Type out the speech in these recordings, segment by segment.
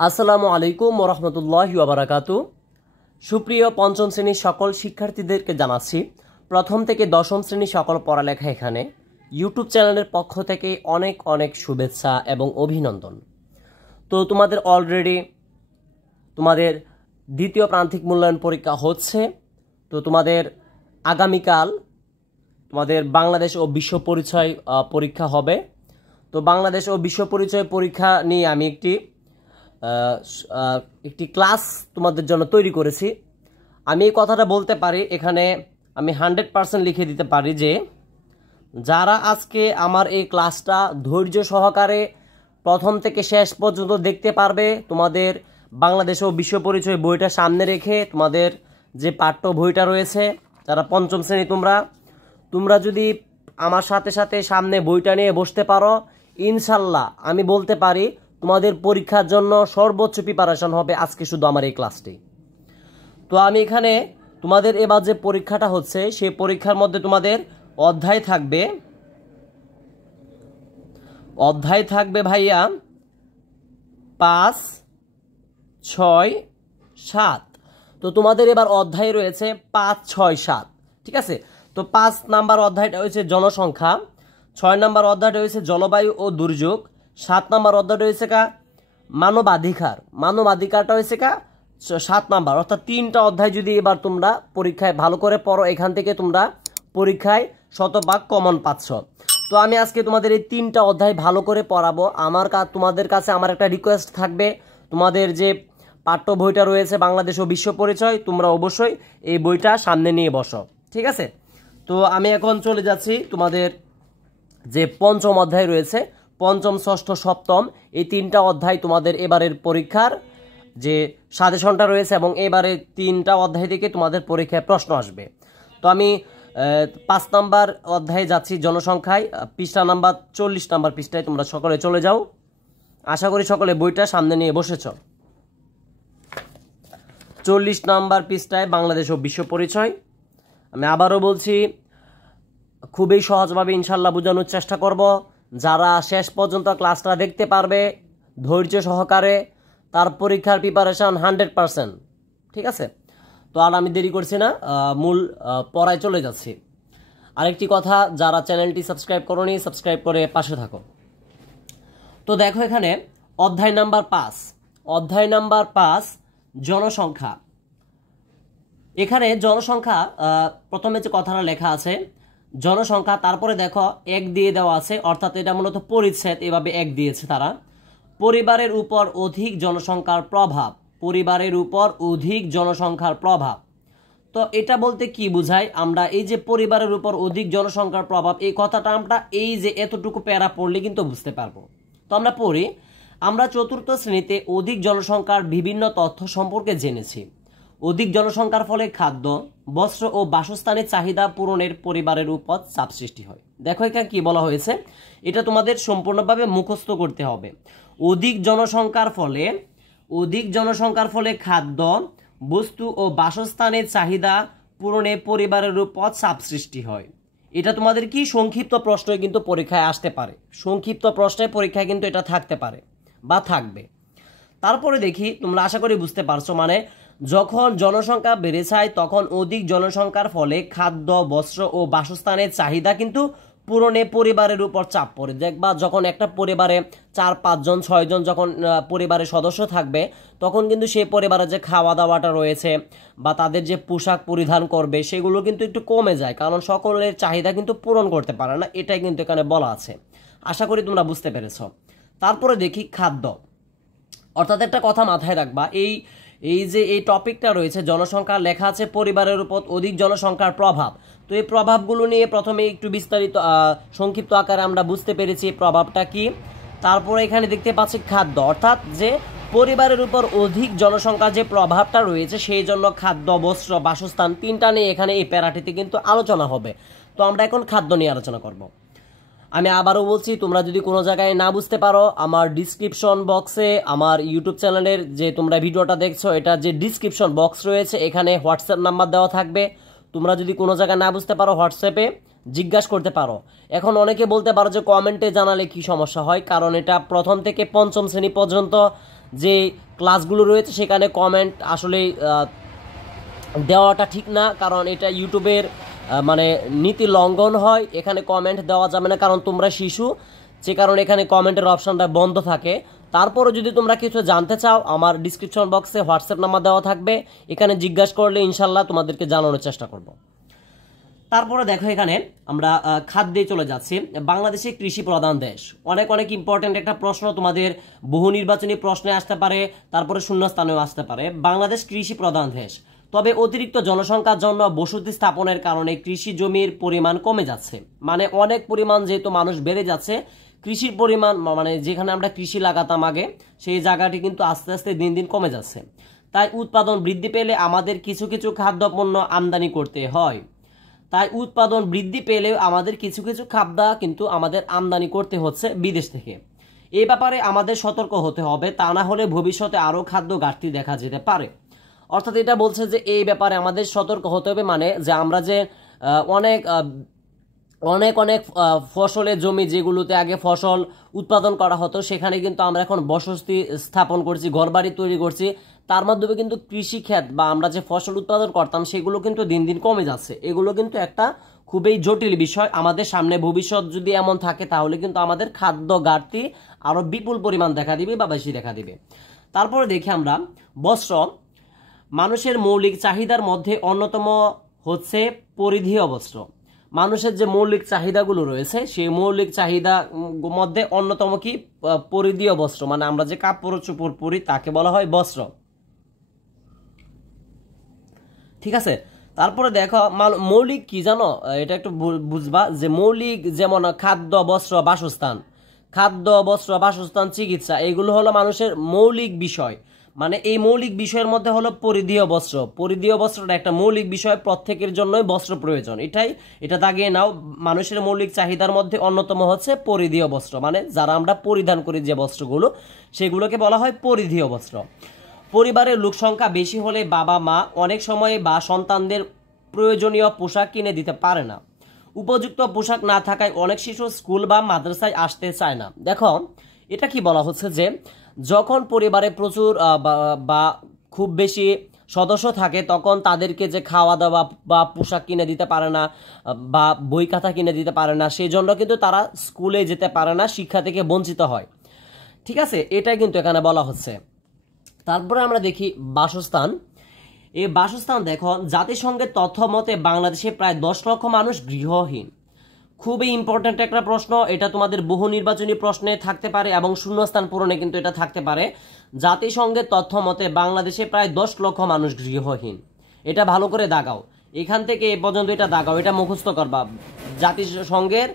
আসসালামু আলাইকুম ওয়া রাহমাতুল্লাহি ওয়া বারাকাতুহু। সুপ্রিয় পঞ্চম শ্রেণীর সকল শিক্ষার্থীদেরকে জানাচ্ছি প্রথম থেকে দশম শ্রেণীর সকল পড়ালেখা এখানে ইউটিউব চ্যানেলের পক্ষ থেকে অনেক অনেক শুভেচ্ছা এবং অভিনন্দন। তো তোমাদের অলরেডি তোমাদের দ্বিতীয় প্রান্তিক মূল্যায়ন পরীক্ষা হচ্ছে। তো তোমাদের আগামীকাল তোমাদের বাংলাদেশ ও বিশ্ব পরিচয় পরীক্ষা হবে। তো বাংলাদেশ ও বিশ্ব পরিচয় পরীক্ষা নিয়ে আমি একটি ক্লাস তোমাদের জন্য তৈরি করেছি। আমি এই কথাটা বলতে পারি, এখানে আমি 100% লিখে দিতে পারি যে যারা আজকে আমার এই ক্লাসটা ধৈর্য সহকারে প্রথম থেকে শেষ পর্যন্ত দেখতে পারবে, তোমাদের বাংলাদেশ ও বিশ্ব পরিচয় বইটা সামনে রেখে তোমাদের যে পাঠ্য বইটা রয়েছে, যারা পঞ্চম শ্রেণী তোমরা যদি আমার সাথে সাথে সামনে বইটা নিয়ে বসতে পারো, ইনশাল্লাহ আমি বলতে পারি তোমাদের পরীক্ষার জন্য সর্বোচ্চ প্রিপারেশন হবে আজকে শুধু আমার এই ক্লাসটি। তো আমি এখানে তোমাদের এবার যে পরীক্ষাটা হচ্ছে সেই পরীক্ষার মধ্যে তোমাদের অধ্যায় থাকবে ভাইয়া 5, 6, 7। তো তোমাদের এবার অধ্যায় রয়েছে 5, 6, 7, ঠিক আছে। তো 5 নাম্বার অধ্যায়টা হয়েছে জনসংখ্যা, 6 নাম্বার অধ্যায়টা হয়েছে জলবায়ু ও দুর্যোগ, 7 নাম্বার অধ্যায়টা হয়েছে মানবাধিকারটা হয়েছে 7 নাম্বার। অর্থাৎ 3টা অধ্যায় যদি এবার তোমরা পরীক্ষায় ভালো করে পড়ো, এখান থেকে তোমরা পরীক্ষায় শতভাগ কমন পাচ্ছ। তো আমি আজকে তোমাদের এই 3টা অধ্যায় ভালো করে পড়াবো। তোমাদের কাছে আমার একটা রিকোয়েস্ট থাকবে, তোমাদের যে পাঠ্য বইটা রয়েছে বাংলাদেশ ও বিশ্ব পরিচয়, তোমরা অবশ্যই এই বইটা সামনে নিয়ে বসো, ঠিক আছে। তো আমি এখন চলে যাচ্ছি তোমাদের যে পঞ্চম অধ্যায় রয়েছে, পঞ্চম, ষষ্ঠ, সপ্তম, এই 3টা অধ্যায় তোমাদের এবারের পরীক্ষার যে সাজেশনটা রয়েছে এবং এবারে 3টা অধ্যায় থেকে তোমাদের পরীক্ষায় প্রশ্ন আসবে। তো আমি 5 নাম্বার অধ্যায়ে যাচ্ছি জনসংখ্যায়, পৃষ্ঠা নাম্বার 40 নাম্বার পৃষ্ঠায় তোমরা সকলে চলে যাও। আশা করি সকলে বইটা সামনে নিয়ে বসেছ। 40 নাম্বার পৃষ্ঠায় বাংলাদেশ ও বিশ্ব পরিচয়। আমি আবারও বলছি, খুবই সহজভাবে ইনশাল্লাহ বোঝানোর চেষ্টা করব। যারা শেষ পর্যন্ত ক্লাসটা দেখতে পারবে ধৈর্য সহকারে, তার পরীক্ষার প্রিপারেশন 100%, ঠিক আছে। তো আর আমি দেরি করছি না, মূল পড়ায় চলে যাচ্ছি। আরেকটি কথা, যারা চ্যানেলটি সাবস্ক্রাইব করোনি, সাবস্ক্রাইব করে পাশে থাকো। তো দেখো এখানে অধ্যায় নাম্বার 5 জনসংখ্যা। এখানে জনসংখ্যা প্রথমে যে কথাটা লেখা আছে জনসংখ্যা, তারপরে দেখো 1 দিয়ে দেওয়া আছে, অর্থাৎ এটা মূলত পরিচ্ছেদ, এভাবে 1 দিয়েছে তারা। পরিবারের উপর অধিক জনসংখ্যার প্রভাব। তো এটা বলতে কি বোঝায়, আমরা এই যে পরিবারের উপর অধিক জনসংখ্যার প্রভাব, এই কথাটা আমরা এই যে এতটুকু প্যারা পড়লে কিন্তু বুঝতে পারবো। তো আমরা পড়ি, আমরা চতুর্থ শ্রেণীতে অধিক জনসংখ্যার বিভিন্ন তথ্য সম্পর্কে জেনেছি। অধিক জনসংখ্যার ফলে খাদ্য, বস্ত্র ও বাসস্থানের চাহিদা পূরণের পরিবারের উপর চাপ সৃষ্টি হয়। দেখো এখানে কি বলা হয়েছে, এটা তোমাদের সম্পূর্ণভাবে মুখস্থ করতে হবে। অধিক জনসংখ্যার ফলে খাদ্য, বস্তু ও বাসস্থানের চাহিদা পূরণে পরিবারের উপর চাপ সৃষ্টি হয়। এটা তোমাদের কি সংক্ষিপ্ত প্রশ্নে কিন্তু পরীক্ষায় আসতে পারে, সংক্ষিপ্ত প্রশ্নে পরীক্ষায় কিন্তু এটা থাকতে পারে বা থাকবে। তারপরে দেখি, তোমরা আশা করি বুঝতে পারছো, মানে যখন জনসংখ্যা বেড়ে যায় তখন অধিক জনসংখ্যার ফলে খাদ্য, বস্ত্র ও বাসস্থানের চাহিদা কিন্তু পূরণে পরিবারের উপর চাপ পড়ে। দেখবা যখন একটা পরিবারে 4, 5 জন, 6 জন যখন পরিবারের সদস্য থাকবে, তখন কিন্তু সেই পরিবারে যে খাওয়া দাওয়াটা রয়েছে বা তাদের যে পোশাক পরিধান করবে সেগুলো কিন্তু একটু কমে যায়, কারণ সকলের চাহিদা কিন্তু পূরণ করতে পারে না, এটাই কিন্তু এখানে বলা আছে। আশা করি তোমরা বুঝতে পেরেছ। তারপরে দেখি খাদ্য, অর্থাৎ একটা কথা মাথায় রাখবা, এই যে এই টপিকটা রয়েছে জনসংখ্যা, লেখা আছে পরিবারের উপর অধিক জনসংখ্যার প্রভাব। তো এই প্রভাবগুলো নিয়ে প্রথমে একটু বিস্তারিত সংক্ষিপ্ত আকারে আমরা বুঝতে পেরেছি প্রভাবটা কি। তারপরে এখানে দেখতে পাচ্ছি খাদ্য, অর্থাৎ যে পরিবারের উপর অধিক জনসংখ্যার যে প্রভাবটা রয়েছে সেই জন্য খাদ্য, বস্ত্র, বাসস্থান 3টা নিয়ে এখানে এই প্যারাটিতে কিন্তু আলোচনা হবে। তো আমরা এখন খাদ্য নিয়ে আলোচনা করব। আমি আবারও বলছি, তোমরা যদি কোনো জায়গায় না বুঝতে পারো, আমার ডিসক্রিপশন বক্সে আমার ইউটিউব চ্যানেলের যে তোমরা ভিডিওটা দেখছো, এটা যে ডিসক্রিপশন বক্স রয়েছে এখানে হোয়াটসঅ্যাপ নাম্বার দেওয়া থাকবে। তোমরা যদি কোনো জায়গায় না বুঝতে পারো হোয়াটসঅ্যাপে জিজ্ঞাসা করতে পারো। এখন অনেকে বলতে পারো যে কমেন্টে জানালে কি সমস্যা হয়, কারণ এটা প্রথম থেকে পঞ্চম শ্রেণী পর্যন্ত যে ক্লাসগুলো রয়েছে সেখানে কমেন্ট আসলে দেওয়াটা ঠিক না, কারণ এটা ইউটিউবের মানে নীতি লঙ্ঘন হয়। এখানে কমেন্ট দেওয়া যাবে না, কারণ তোমরা শিশু, যে কারণে এখানে কমেন্টের অপশানটা বন্ধ থাকে। তারপরে যদি তোমরা কিছু জানতে চাও, আমার ডিসক্রিপশন বক্সে হোয়াটসঅ্যাপ নাম্বার দেওয়া থাকবে, এখানে জিজ্ঞাসা করলে ইনশাল্লাহ তোমাদেরকে জানানোর চেষ্টা করব। তারপরে দেখো এখানে আমরা খাদ্যে চলে যাচ্ছি। বাংলাদেশে কৃষি প্রধান দেশ, অনেক অনেক ইম্পর্টেন্ট একটা প্রশ্ন, তোমাদের বহু নির্বাচনী প্রশ্নে আসতে পারে, তারপরে শূন্যস্থানেও আসতে পারে। বাংলাদেশ কৃষি প্রধান দেশ, তবে অতিরিক্ত জনসংখ্যার জন্য বসতি স্থাপনের কারণে কৃষি জমির পরিমাণ কমে যাচ্ছে। মানে অনেক পরিমাণ যেহেতু মানুষ বেড়ে যাচ্ছে, কৃষির পরিমাণ মানে যেখানে আমরা কৃষি লাগাতাম আগে, সেই জায়গাটি কিন্তু আস্তে আস্তে দিন দিন কমে যাচ্ছে। তাই উৎপাদন বৃদ্ধি পেলে আমাদের কিছু কিছু খাদ্যপণ্য আমদানি করতে হয়। তাই উৎপাদন বৃদ্ধি পেলেও আমাদের কিছু কিছু খাদ্য কিন্তু আমাদের আমদানি করতে হচ্ছে বিদেশ থেকে। এই ব্যাপারে আমাদের সতর্ক হতে হবে, তা না হলে ভবিষ্যতে আরও খাদ্য ঘাটতি দেখা যেতে পারে। অর্থাৎ এটা বলছে যে এই ব্যাপারে আমাদের সতর্ক হতে হবে, মানে যে আমরা যে অনেক অনেক অনেক ফসলের জমি যেগুলোতে আগে ফসল উৎপাদন করা হতো, সেখানে কিন্তু আমরা এখন বসতি স্থাপন করছি, ঘরবাড়ি তৈরি করছি, তার মাধ্যমে কিন্তু কৃষিক্ষেত বা আমরা যে ফসল উৎপাদন করতাম সেগুলো কিন্তু দিন দিন কমে যাচ্ছে। এগুলো কিন্তু একটা খুবই জটিল বিষয়। আমাদের সামনে ভবিষ্যৎ যদি এমন থাকে তাহলে কিন্তু আমাদের খাদ্য ঘাটতি আরও বিপুল পরিমাণ দেখা দিবে বা বেশি দেখা দিবে। তারপরে দেখি আমরা বস্ত্র। মানুষের মৌলিক চাহিদার মধ্যে অন্যতম হচ্ছে পরিধেয় বস্ত্র। মানুষের যে মৌলিক চাহিদাগুলো রয়েছে সেই মৌলিক চাহিদা মধ্যে অন্যতম কি পরিধেয় বস্ত্র, মানে আমরা যে কাপড় চোপড় পরি তাকে বলা হয় বস্ত্র। ঠিক আছে, তারপরে দেখো মৌলিক কি জানো, এটা একটু বুঝবা যে মৌলিক যেমন খাদ্য, বস্ত্র, বাসস্থান, খাদ্য, বস্ত্র, বাসস্থান, চিকিৎসা, এগুলো হলো মানুষের মৌলিক বিষয়। মানে এই মৌলিক বিষয়ের মধ্যে হলো পরিধেয় বস্ত্র। পরিধেয় বস্ত্রটা একটা মৌলিক বিষয়, প্রত্যেকের জন্যই বস্ত্র প্রয়োজন। এটা দাগিয়ে নাও, মানুষের মৌলিক চাহিদার মধ্যে অন্যতম হচ্ছে পরিধেয় বস্ত্র, মানে যারা আমরা পরিধান করি যে বস্ত্রগুলো সেগুলোকে বলা হয় পরিধেয় বস্ত্র। পরিবারের লোক সংখ্যা বেশি হলে বাবা মা অনেক সময় বা সন্তানদের প্রয়োজনীয় পোশাক কিনে দিতে পারে না। উপযুক্ত পোশাক না থাকায় অনেক শিশু স্কুল বা মাদ্রাসায় আসতে চায় না। দেখো এটা কি বলা হচ্ছে যে যখন পরিবারে প্রচুর বা খুব বেশি সদস্য থাকে তখন তাদেরকে যে খাওয়া দাওয়া বা পোশাক কিনে দিতে পারে না বা বই খাতা কিনে দিতে পারে না, সেই জন্য কিন্তু তারা স্কুলে যেতে পারে না, শিক্ষা থেকে বঞ্চিত হয়। ঠিক আছে, এটাই কিন্তু এখানে বলা হচ্ছে। তারপরে আমরা দেখি বাসস্থান। এই বাসস্থান দেখো, জাতিসংঘের তথ্য মতে বাংলাদেশে প্রায় 10 লক্ষ মানুষ গৃহহীন। খুবই ইম্পর্ট্যান্ট একটা প্রশ্ন, এটা তোমাদের বহু নির্বাচনী প্রশ্নে থাকতে পারে এবং শূন্যস্থান পূরণে কিন্তু এটা থাকতে পারে। জাতিসংঘের তথ্য মতে বাংলাদেশে প্রায় 10 লক্ষ মানুষ গৃহহীন। এটা ভালো করে দাগাও, এখান থেকে এ পর্যন্ত এটা দাগাও, এটা মুখস্থ করবা। জাতিসংঘের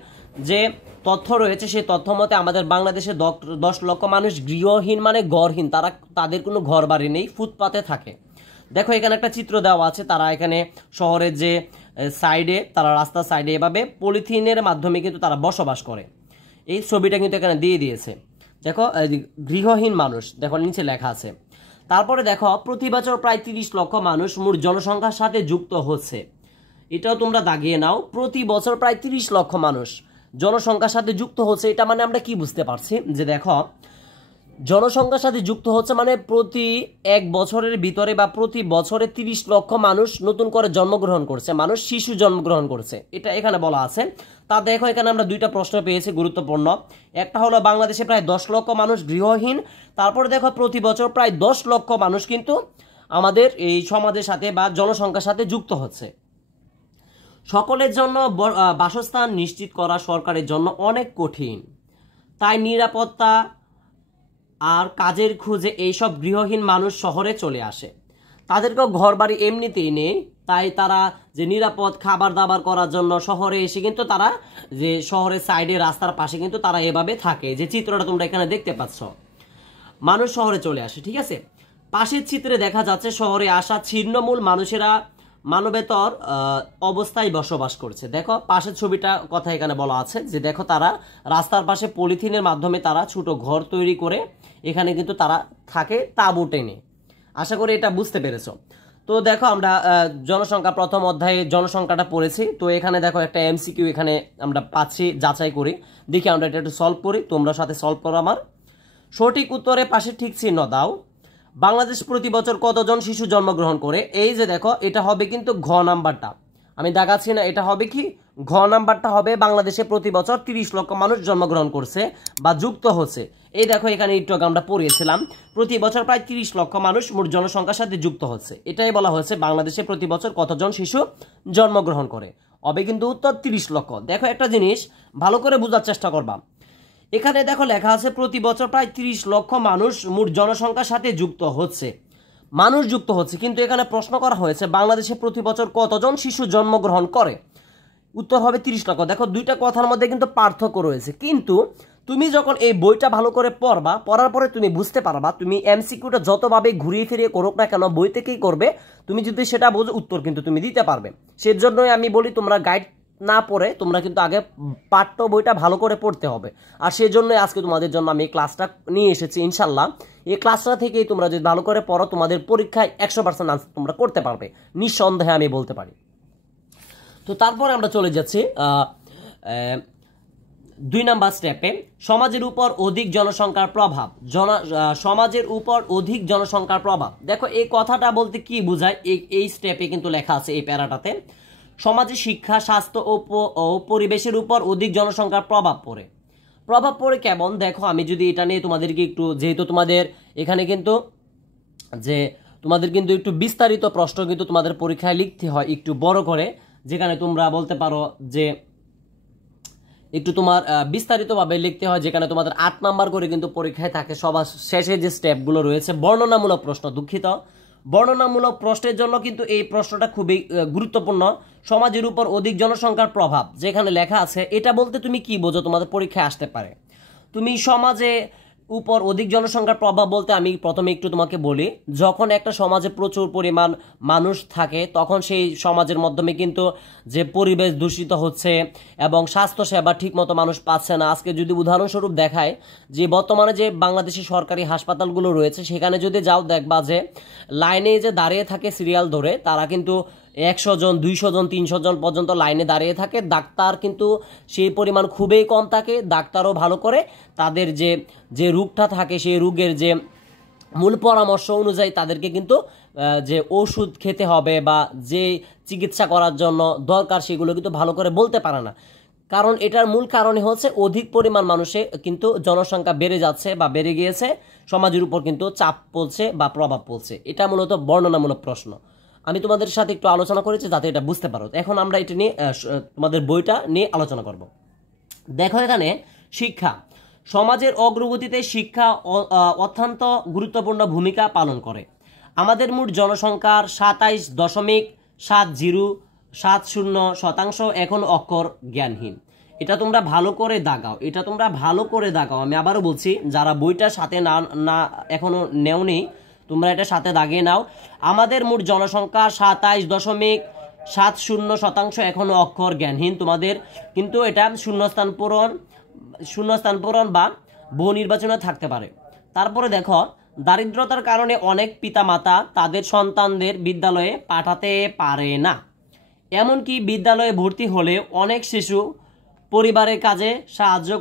যে তথ্য রয়েছে সেই তথ্য মতে আমাদের বাংলাদেশে 10 লক্ষ মানুষ গৃহহীন, মানে ঘরহীন, তাদের কোনো ঘর বাড়ি নেই, ফুটপাতে থাকে। দেখো এখানে একটা চিত্র দেওয়া আছে, তারা এখানে শহরের যে সাইডে, তারা রাস্তার সাইডে এভাবে পলিথিনের মাধ্যমে কিন্তু তারা বসবাস করে। এই ছবিটা কিন্তু এখানে দিয়ে দিয়েছে। দেখো গৃহহীন মানুষ, দেখো নিচে লেখা আছে। তারপরে দেখো প্রতি বছর প্রায় 30 লক্ষ মানুষ মোট জনসংখ্যার সাথে যুক্ত হচ্ছে। এটাও তোমরা দাগিয়ে নাও, প্রতি বছর প্রায় 30 লক্ষ মানুষ জনসংখ্যার সাথে যুক্ত হচ্ছে। এটা মানে আমরা কি বুঝতে পারছি যে দেখো জনসংখ্যার সাথে যুক্ত হচ্ছে মানে প্রতি এক বছরের ভিতরে বা প্রতি বছরে 30 লক্ষ মানুষ নতুন করে জন্মগ্রহণ করছে, মানুষ শিশু জন্মগ্রহণ করছে, এটা এখানে বলা আছে। তা দেখো এখানে আমরা দুইটা প্রশ্ন পেয়েছি গুরুত্বপূর্ণ। একটা হলো বাংলাদেশে প্রায় 10 লক্ষ মানুষ গৃহহীন, তারপরে দেখো প্রতি বছর প্রায় 10 লক্ষ মানুষ কিন্তু আমাদের এই সমাজের সাথে বা জনসংখ্যার সাথে যুক্ত হচ্ছে। সকলের জন্য বাসস্থান নিশ্চিত করা সরকারের জন্য অনেক কঠিন, তাই নিরাপত্তা আর কাজের খুঁজে এইসব গৃহহীন মানুষ শহরে চলে আসে। তাদেরকেও ঘর বাড়ি এমনিতেই নেই, তাই তারা যে নিরাপদ খাবার দাবার করার জন্য শহরে এসে কিন্তু তারা যে শহরের সাইডে রাস্তার পাশে কিন্তু তারা এভাবে থাকে, যে চিত্রটা তোমরা এখানে দেখতে পাচ্ছ, মানুষ শহরে চলে আসে। ঠিক আছে, পাশের চিত্রে দেখা যাচ্ছে শহরে আসা ছিন্নমূল মানুষেরা মানবেতর অবস্থায় বসবাস করছে। দেখো পাশের ছবিটা কথা এখানে বলা আছে যে দেখো তারা রাস্তার পাশে পলিথিনের মাধ্যমে তারা ছোট ঘর তৈরি করে এখানে কিন্তু তারা থাকে তাঁবু টেনে। আশা করি এটা বুঝতে পেরেছো। তো দেখো আমরা জনসংখ্যা প্রথম অধ্যায়ে জনসংখ্যাটা পড়েছি। তো এখানে দেখো একটা এমসিকিউ এখানে আমরা পাচ্ছি, যাচাই করি, দেখি আমরা এটা একটু সলভ করি, তোমরা সাথে সলভ করো আমার। সঠিক উত্তরে পাশে ঠিক চিহ্ন দাও। বাংলাদেশ প্রতি বছর কতজন শিশু জন্মগ্রহণ করে? এই যে দেখো, এটা হবে কিন্তু ঘ নাম্বারটা, আমি দেখাচ্ছি না, এটা হবে কি ঘ নাম্বারটা হবে। বাংলাদেশে প্রতি বছর 30 লক্ষ মানুষ জন্মগ্রহণ করছে বা যুক্ত হচ্ছে। এই দেখো, এখানে একটু আগে আমরা পড়িয়েছিলাম, প্রতি বছর প্রায় 30 লক্ষ মানুষ মোট জনসংখ্যার সাথে যুক্ত হচ্ছে। এটাই বলা হয়েছে বাংলাদেশে প্রতি বছর কতজন শিশু জন্মগ্রহণ করে, হবে কিন্তু উত্তর 30 লক্ষ। দেখো একটা জিনিস ভালো করে বোঝার চেষ্টা করবা, এখানে দেখো লেখা আছে প্রতি বছর প্রায় 30 লক্ষ মানুষ মোট জনসংখ্যার সাথে যুক্ত হচ্ছে, মানুষ যুক্ত হচ্ছে, কিন্তু এখানে প্রশ্ন করা হয়েছে বাংলাদেশে প্রতি বছর কতজন শিশু জন্মগ্রহণ করে, উত্তর হবে 30 লক্ষ। দেখো দুইটা কথার মধ্যে কিন্তু পার্থক্য রয়েছে, কিন্তু তুমি যখন এই বইটা ভালো করে পড়বা, পড়ার পরে তুমি বুঝতে পারবা, তুমি এমসিকিউটা যতভাবে ঘুরিয়ে ফিরিয়ে করুক না কেন বই থেকেই করবে, তুমি যদি সেটা বোঝো উত্তর কিন্তু তুমি দিতে পারবে। সেজন্যই আমি বলি তোমরা গাইড না পড়ে তোমরা কিন্তু আগে পাঠ্য বইটা ভালো করে পড়তে হবে। আর সেজন্যই আজকে তোমাদের জন্য আমি এই ক্লাসটা নিয়ে এসেছি। ইনশাল্লাহ এই ক্লাসটা থেকেই তোমরা যদি ভালো করে পড়ো, তোমাদের পরীক্ষায় 100% আনসার তোমরা করতে পারবে, নিঃসন্দেহে আমি বলতে পারি। তো তারপরে আমরা চলে যাচ্ছি 2 নাম্বার স্টেপে, সমাজের উপর অধিক জনসংখ্যার প্রভাব। সমাজের উপর অধিক জনসংখ্যার প্রভাব। দেখো এই কথাটা বলতে কি বোঝায়, এই স্টেপে কিন্তু লেখা আছে এই প্যারাটাতে, সমাজে শিক্ষা, স্বাস্থ্য ও পরিবেশের উপর অধিক জনসংখ্যার প্রভাব পড়ে। প্রভাব পড়ে কেমন? দেখো আমি যদি এটা নিয়ে তোমাদেরকে একটু, যেহেতু তোমাদের এখানে কিন্তু তোমাদের কিন্তু একটু বিস্তারিত প্রশ্ন কিন্তু তোমাদের পরীক্ষায় লিখতে হয় একটু বড় করে, যেখানে তোমরা বলতে পারো যে একটু তোমার বিস্তারিতভাবে লিখতে হয়, যেখানে তোমাদের 8 নাম্বার করে কিন্তু পরীক্ষায় থাকে। সবার শেষে যে স্টেপগুলো রয়েছে বর্ণনামূলক প্রশ্ন, দুঃখিত, বর্ণনামূলক প্রশ্নের জন্য কিন্তু এই প্রশ্নটা খুবই গুরুত্বপূর্ণ। সমাজের উপর অধিক জনসংখ্যার প্রভাব যেখানে লেখা আছে, এটা বলতে তুমি কি বোঝো তোমাদের পরীক্ষায় আসতে পারে। তুমি সমাজে উপর অধিক জনসংখ্যার প্রভাব বলতে আমি প্রথমে একটু তোমাকে বলি, যখন একটা সমাজে প্রচুর পরিমাণ মানুষ থাকে তখন সেই সমাজের মাধ্যমে কিন্তু যে পরিবেশ দূষিত হচ্ছে এবং স্বাস্থ্য সেবা ঠিক মতো মানুষ পাচ্ছে না। আজকে যদি উদাহরণস্বরূপ দেখায় যে বর্তমানে যে বাংলাদেশি সরকারি হাসপাতালগুলো রয়েছে, সেখানে যদি যাও দেখবা যে লাইনে যে দাঁড়িয়ে থাকে সিরিয়াল ধরে, তারা কিন্তু 100 জন, 200 জন, 300 জন পর্যন্ত লাইনে দাঁড়িয়ে থাকে। ডাক্তার কিন্তু সেই পরিমাণ খুবই কম থাকে, ডাক্তারও ভালো করে তাদের যে রোগটা থাকে সেই রোগের যে মূল পরামর্শ অনুযায়ী তাদেরকে কিন্তু যে ওষুধ খেতে হবে বা যে চিকিৎসা করার জন্য দরকার সেগুলো কিন্তু ভালো করে বলতে পারে না। কারণ এটার মূল কারণে হচ্ছে অধিক পরিমাণ মানুষে কিন্তু জনসংখ্যা বেড়ে যাচ্ছে বা বেড়ে গিয়েছে, সমাজের উপর কিন্তু চাপ পড়ছে বা প্রভাব পড়ছে। এটা মূলত বর্ণনামূলক প্রশ্ন, আমি তোমাদের সাথে একটু আলোচনা করেছি যাতে এটা বুঝতে পারো। এখন আমরা এটা নিয়ে তোমাদের বইটা নিয়ে আলোচনা করব। দেখো এখানে শিক্ষা, সমাজের অগ্রগতিতে শিক্ষা অত্যন্ত গুরুত্বপূর্ণ ভূমিকা পালন করে। আমাদের মোট জনসংখ্যার 27.7070% এখন অক্ষর জ্ঞানহীন। এটা তোমরা ভালো করে দাগাও, এটা তোমরা ভালো করে দাগাও। আমি আবারও বলছি, যারা বইটা সাথে না এখনো নেওনি তোমরা এটা সাথে দাগিয়ে নাও। আমাদের মোট জনসংখ্যা 27.70% এখনো অক্ষর জ্ঞানহীন। তোমাদের কিন্তু এটা শূন্যস্থান পূরণ বা বহু নির্বাচনে থাকতে পারে। তারপরে দেখো, দারিদ্রতার কারণে অনেক পিতামাতা তাদের সন্তানদের বিদ্যালয়ে পাঠাতে পারে না। এমনকি বিদ্যালয়ে ভর্তি হলে অনেক শিশু পরিবারের কাজে সাহায্য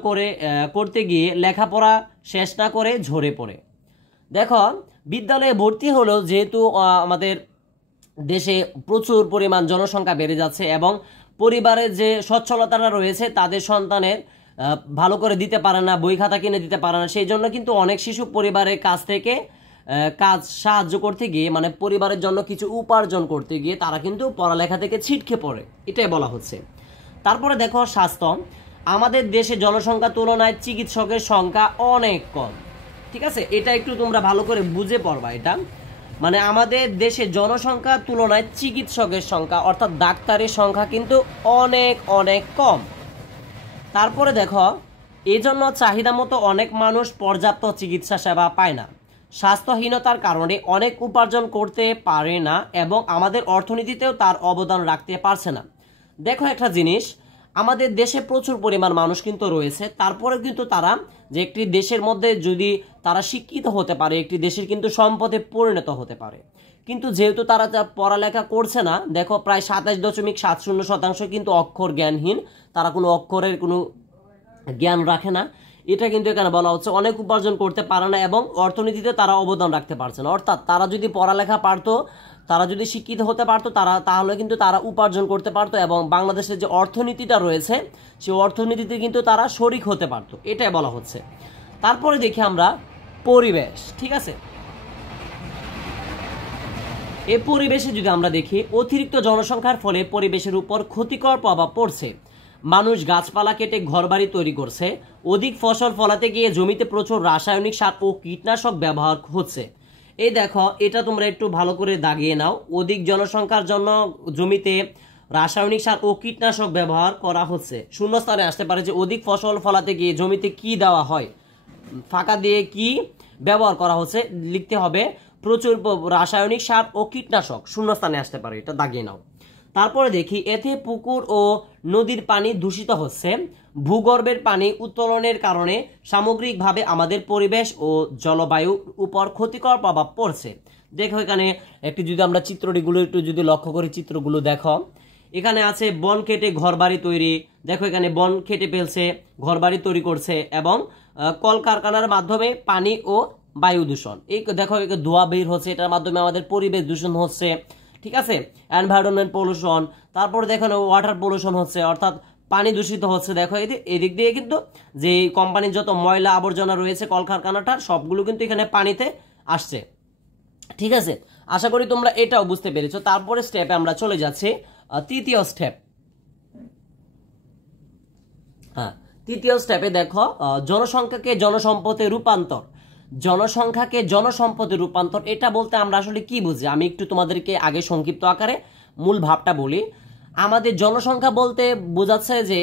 করতে গিয়ে লেখাপড়া শেষ না করে ঝরে পড়ে। দেখো বিদ্যালয়ে ভর্তি হলেও যেহেতু আমাদের দেশে প্রচুর পরিমাণ জনসংখ্যা বেড়ে যাচ্ছে এবং পরিবারের যে সচ্ছলতাটা রয়েছে তাদের সন্তানের ভালো করে দিতে পারে না, বই খাতা কিনে দিতে পারে না, সেই জন্য কিন্তু অনেক শিশু পরিবারের কাছ থেকে সাহায্য করতে গিয়ে, মানে পরিবারের জন্য কিছু উপার্জন করতে গিয়ে তারা কিন্তু পড়ালেখা থেকে ছিটকে পড়ে, এটাই বলা হচ্ছে। তারপরে দেখো স্বাস্থ্য, আমাদের দেশে জনসংখ্যার তুলনায় চিকিৎসকের সংখ্যা অনেক কম। ঠিক আছে, এটা একটু তোমরা ভালো করে বুঝে পড়বা। এটা মানে আমাদের দেশে জনসংখ্যার তুলনায় চিকিৎসকের সংখ্যা অর্থাৎ ডাক্তারের সংখ্যা কিন্তু অনেক অনেক কম। তারপরে দেখো, এই জন্য চাহিদা মতো অনেক মানুষ পর্যাপ্ত চিকিৎসা সেবা পায় না। স্বাস্থ্যহীনতার কারণে অনেক উপার্জন করতে পারে না এবং আমাদের অর্থনীতিতেও তার অবদান রাখতে পারছে না। দেখো একটা জিনিস, আমাদের দেশে প্রচুর পরিমাণ মানুষ কিন্তু রয়েছে, তারপরে কিন্তু তারা যে একটি দেশের মধ্যে যদি তারা শিক্ষিত হতে পারে, একটি দেশের কিন্তু সম্পদে পরিণত হতে পারে। কিন্তু যেহেতু তারা পড়ালেখা করছে না, দেখো প্রায় 27.70% কিন্তু অক্ষর জ্ঞানহীন, তারা কোনো অক্ষরের কোনো জ্ঞান রাখে না। এটা কিন্তু এখানে বলা হচ্ছে অনেক উপার্জন করতে পারে না এবং অর্থনীতিতে তারা অবদান রাখতে পারছে না। অর্থাৎ তারা যদি পড়ালেখা পারতো, তারা যদি শিক্ষিত হতে পারতো, তাহলে কিন্তু তারা উপার্জন করতে পারতো এবং বাংলাদেশের যে অর্থনীতিটা রয়েছে সেই অর্থনীতিতে কিন্তু তারা শরিক হতে পারতো, এটাই বলা হচ্ছে। তারপরে দেখি আমরা পরিবেশ, ঠিক আছে। এই পরিবেশে যদি আমরা দেখি, অতিরিক্ত জনসংখ্যার ফলে পরিবেশের উপর ক্ষতিকর প্রভাব পড়ছে। মানুষ গাছপালা কেটে ঘরবাড়ি তৈরি করছে, অধিক ফসল ফলাতে গিয়ে জমিতে প্রচুর রাসায়নিক সার ও কীটনাশক ব্যবহার হচ্ছে। এই দেখো, এটা তোমরা একটু ভালো করে দাগিয়ে নাও। অধিক জনসংখ্যার জন্য জমিতে রাসায়নিক সার ও কীটনাশক ব্যবহার করা হচ্ছে। শূন্যস্থানে আসতে পারে যে অধিক ফসল ফলাতে গিয়ে জমিতে কি দেওয়া হয়, ফাঁকা দিয়ে কি ব্যবহার করা হচ্ছে, লিখতে হবে প্রচুর রাসায়নিক সার ও কীটনাশক। শূন্যস্থানে আসতে পারে, এটা দাগিয়ে নাও। তারপরে দেখি, এতে পুকুর ও নদীর পানি দূষিত হচ্ছে। ভূগর্ভের পানি উত্তোলনের কারণে সামগ্রিকভাবে আমাদের পরিবেশ ও জলবায়ুর উপর ক্ষতিকর প্রভাব পড়ছে। দেখো এখানে একটি যদি আমরা চিত্রটিগুলো একটু যদি লক্ষ্য করি, চিত্রগুলো দেখো, এখানে আছে বন কেটে ঘরবাড়ি তৈরি। দেখো এখানে বন কেটে ফেলছে, ঘরবাড়ি তৈরি করছে এবং কলকারখানার মাধ্যমে পানি ও বায়ু দূষণ। এই দেখো ধোঁয়া বের হচ্ছে, এটার মাধ্যমে আমাদের পরিবেশ দূষণ হচ্ছে, ঠিক আছে, এনভায়রনমেন্ট পলিউশন। তারপরে দেখো ওয়াটার পলিউশন হচ্ছে, অর্থাৎ পানি দূষিত হচ্ছে। দেখো এদিক দিয়ে কিন্তু যে কোম্পানির যত ময়লা আবর্জনা রয়েছে কলকারখানাটার, সবগুলো কিন্তু এখানে পানিতে আসছে, ঠিক আছে। আশা করি তোমরা এটাও বুঝতে পেরেছো। তারপরে স্টেপে আমরা চলে যাচ্ছি, তৃতীয় স্টেপ। হ্যাঁ, তৃতীয় স্টেপে দেখো, জনসংখ্যাকে জনসম্পদে রূপান্তর। জনসংখ্যাকে জনসম্পদে রূপান্তর, এটা বলতে আমরা আসলে কি বুঝি, আমি একটু তোমাদেরকে আগে সংক্ষিপ্ত আকারে মূল ভাবটা বলি। আমাদের জনসংখ্যা বলতে বোঝাচ্ছে যে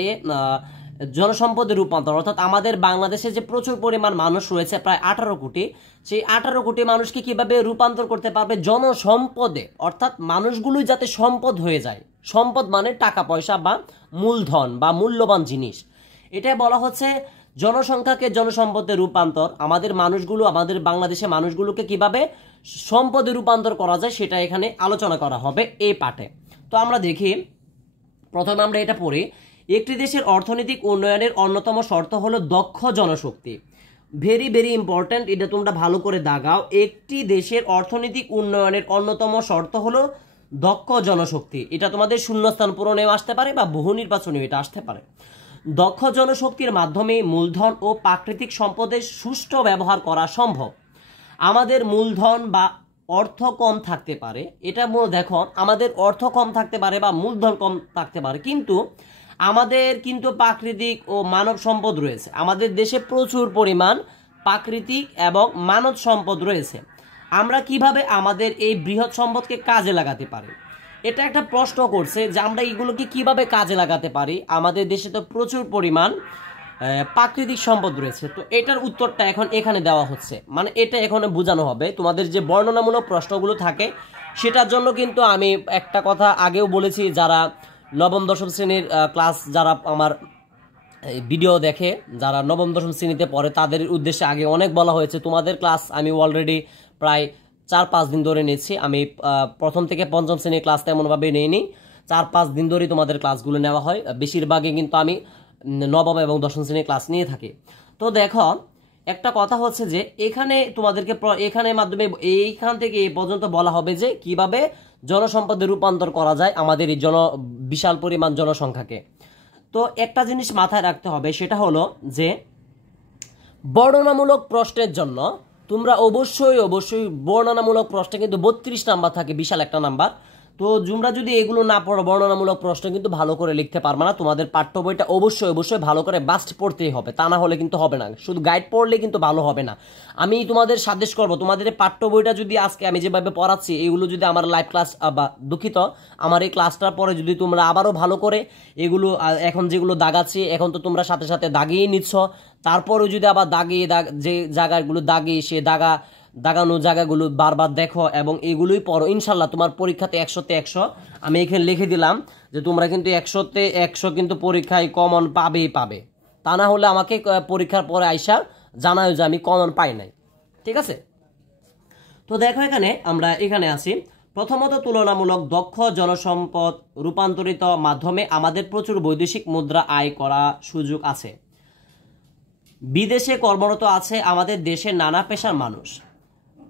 জনসম্পদের রূপান্তর, অর্থাৎ আমাদের বাংলাদেশে যে প্রচুর পরিমাণ মানুষ রয়েছে, প্রায় 18 কোটি, সেই 18 কোটি মানুষকে কিভাবে রূপান্তর করতে পারবে জনসম্পদে, অর্থাৎ মানুষগুলোই যাতে সম্পদ হয়ে যায়। সম্পদ মানে টাকা পয়সা বা মূলধন বা মূল্যবান জিনিস, এটাই বলা হচ্ছে জনসংখ্যাকে জনসম্পদে রূপান্তর। আমাদের মানুষগুলো, আমাদের বাংলাদেশের মানুষগুলোকে কিভাবে সম্পদে রূপান্তর করা যায় সেটা এখানে আলোচনা করা হবে এই পাঠে। তো আমরা দেখি, প্রথমে আমরা এটা পড়ি। একটি দেশের অর্থনৈতিক উন্নয়নের অন্যতম শর্ত হলো দক্ষ জনশক্তি। ভেরি ভেরি ইম্পর্ট্যান্ট, এটা তোমরা ভালো করে দাগাও। একটি দেশের অর্থনৈতিক উন্নয়নের অন্যতম শর্ত হলো দক্ষ জনশক্তি। এটা তোমাদের শূন্যস্থান পূরণেও আসতে পারে বা বহু নির্বাচনেও এটা আসতে পারে। দক্ষ জনশক্তির মাধ্যমে মূলধন ও প্রাকৃতিক সম্পদের সুষ্ঠু ব্যবহার করা সম্ভব। আমাদের মূলধন বা অর্থ কম থাকতে পারে, এটা দেখো, আমাদের অর্থ কম থাকতে পারে বা মূলধন কম থাকতে পারে, কিন্তু আমাদের কিন্তু প্রাকৃতিক ও মানব সম্পদ রয়েছে। আমাদের দেশে প্রচুর পরিমাণ প্রাকৃতিক এবং মানব সম্পদ রয়েছে। আমরা কিভাবে আমাদের এই বৃহৎ সম্পদকে কাজে লাগাতে পারি, এটা একটা প্রশ্ন করছে যে আমরা এগুলোকে কিভাবে কাজে লাগাতে পারি। আমাদের দেশে তো প্রচুর পরিমাণ প্রাকৃতিক সম্পদ রয়েছে, তো এটার উত্তরটা এখন এখানে দেওয়া হচ্ছে, মানে এটা এখানে বোঝানো হবে। তোমাদের যে বর্ণনামূলক প্রশ্নগুলো থাকে সেটার জন্য কিন্তু আমি একটা কথা আগেও বলেছি, যারা নবম দশম শ্রেণীর ক্লাস, যারা আমার ভিডিও দেখে, যারা নবম দশম শ্রেণীতে পড়ে, তাদের উদ্দেশ্যে আগে অনেক বলা হয়েছে। তোমাদের ক্লাস আমি অলরেডি প্রায় 4-5 দিন ধরে নিচ্ছি। আমি প্রথম থেকে পঞ্চম শ্রেণীর ক্লাস তেমনভাবে নেইনি, 4-5 দিন ধরেই তোমাদের ক্লাসগুলো নেওয়া হয়। বেশিরভাগই কিন্তু আমি নবম এবং দশম শ্রেণীর ক্লাস নিয়ে থাকি। তো দেখো, একটা কথা হচ্ছে যে এখানে তোমাদেরকে এখানে মাধ্যমে এইখান থেকে এই পর্যন্ত বলা হবে যে কিভাবে জনসম্পদে রূপান্তর করা যায় আমাদের এই বিশাল পরিমাণ জনসংখ্যাকে। তো একটা জিনিস মাথায় রাখতে হবে, সেটা হলো যে বর্ণনামূলক প্রশ্নের জন্য তোমরা অবশ্যই বর্ণনামূলক প্রশ্নে কিন্তু 32 নাম্বার থাকে, বিশাল একটা নাম্বার। তো তোমরা যদি এগুলো না পড়ো, বর্ণনামূলক প্রশ্ন কিন্তু ভালো করে লিখতে পারবে না। তোমাদের পাঠ্য বইটা অবশ্যই ভালো করে বাস্ট পড়তেই হবে, তা না হলে কিন্তু হবে না। শুধু গাইড পড়লে কিন্তু ভালো হবে না। আমি তোমাদের সাজেস্ট করবো, তোমাদের পাঠ্য বইটা যদি আজকে আমি যেভাবে পড়াচ্ছি, এগুলো যদি আমার লাইভ ক্লাস বা দুঃখিত আমার এই ক্লাসটার পরে যদি তোমরা আবারও ভালো করে এগুলো, এখন যেগুলো দাগাচ্ছি এখন তো তোমরা সাথে সাথে দাগিয়ে নিচ্ছ, তারপরেও যদি আবার যে জায়গাগুলো দাগিয়ে সে দাগানো জায়গাগুলো বারবার দেখো এবং এগুলোই পড়ো, ইনশাল্লাহ তোমার পরীক্ষাতে 100-তে 100। আমি এখানে লিখে দিলাম যে তোমরা কিন্তু 100-তে 100 কিন্তু পরীক্ষায় কমন পাবে। তা না হলে আমাকে পরীক্ষার পরে আইসা জানাও যে আমি কমন পাই নাই, ঠিক আছে। তো দেখো এখানে আমরা এখানে আছি। প্রথমত, তুলনামূলক দক্ষ জনসম্পদ রূপান্তরিত মাধ্যমে আমাদের প্রচুর বৈদেশিক মুদ্রা আয় করা সুযোগ আছে। বিদেশে কর্মরত আছে আমাদের দেশের নানা পেশার মানুষ,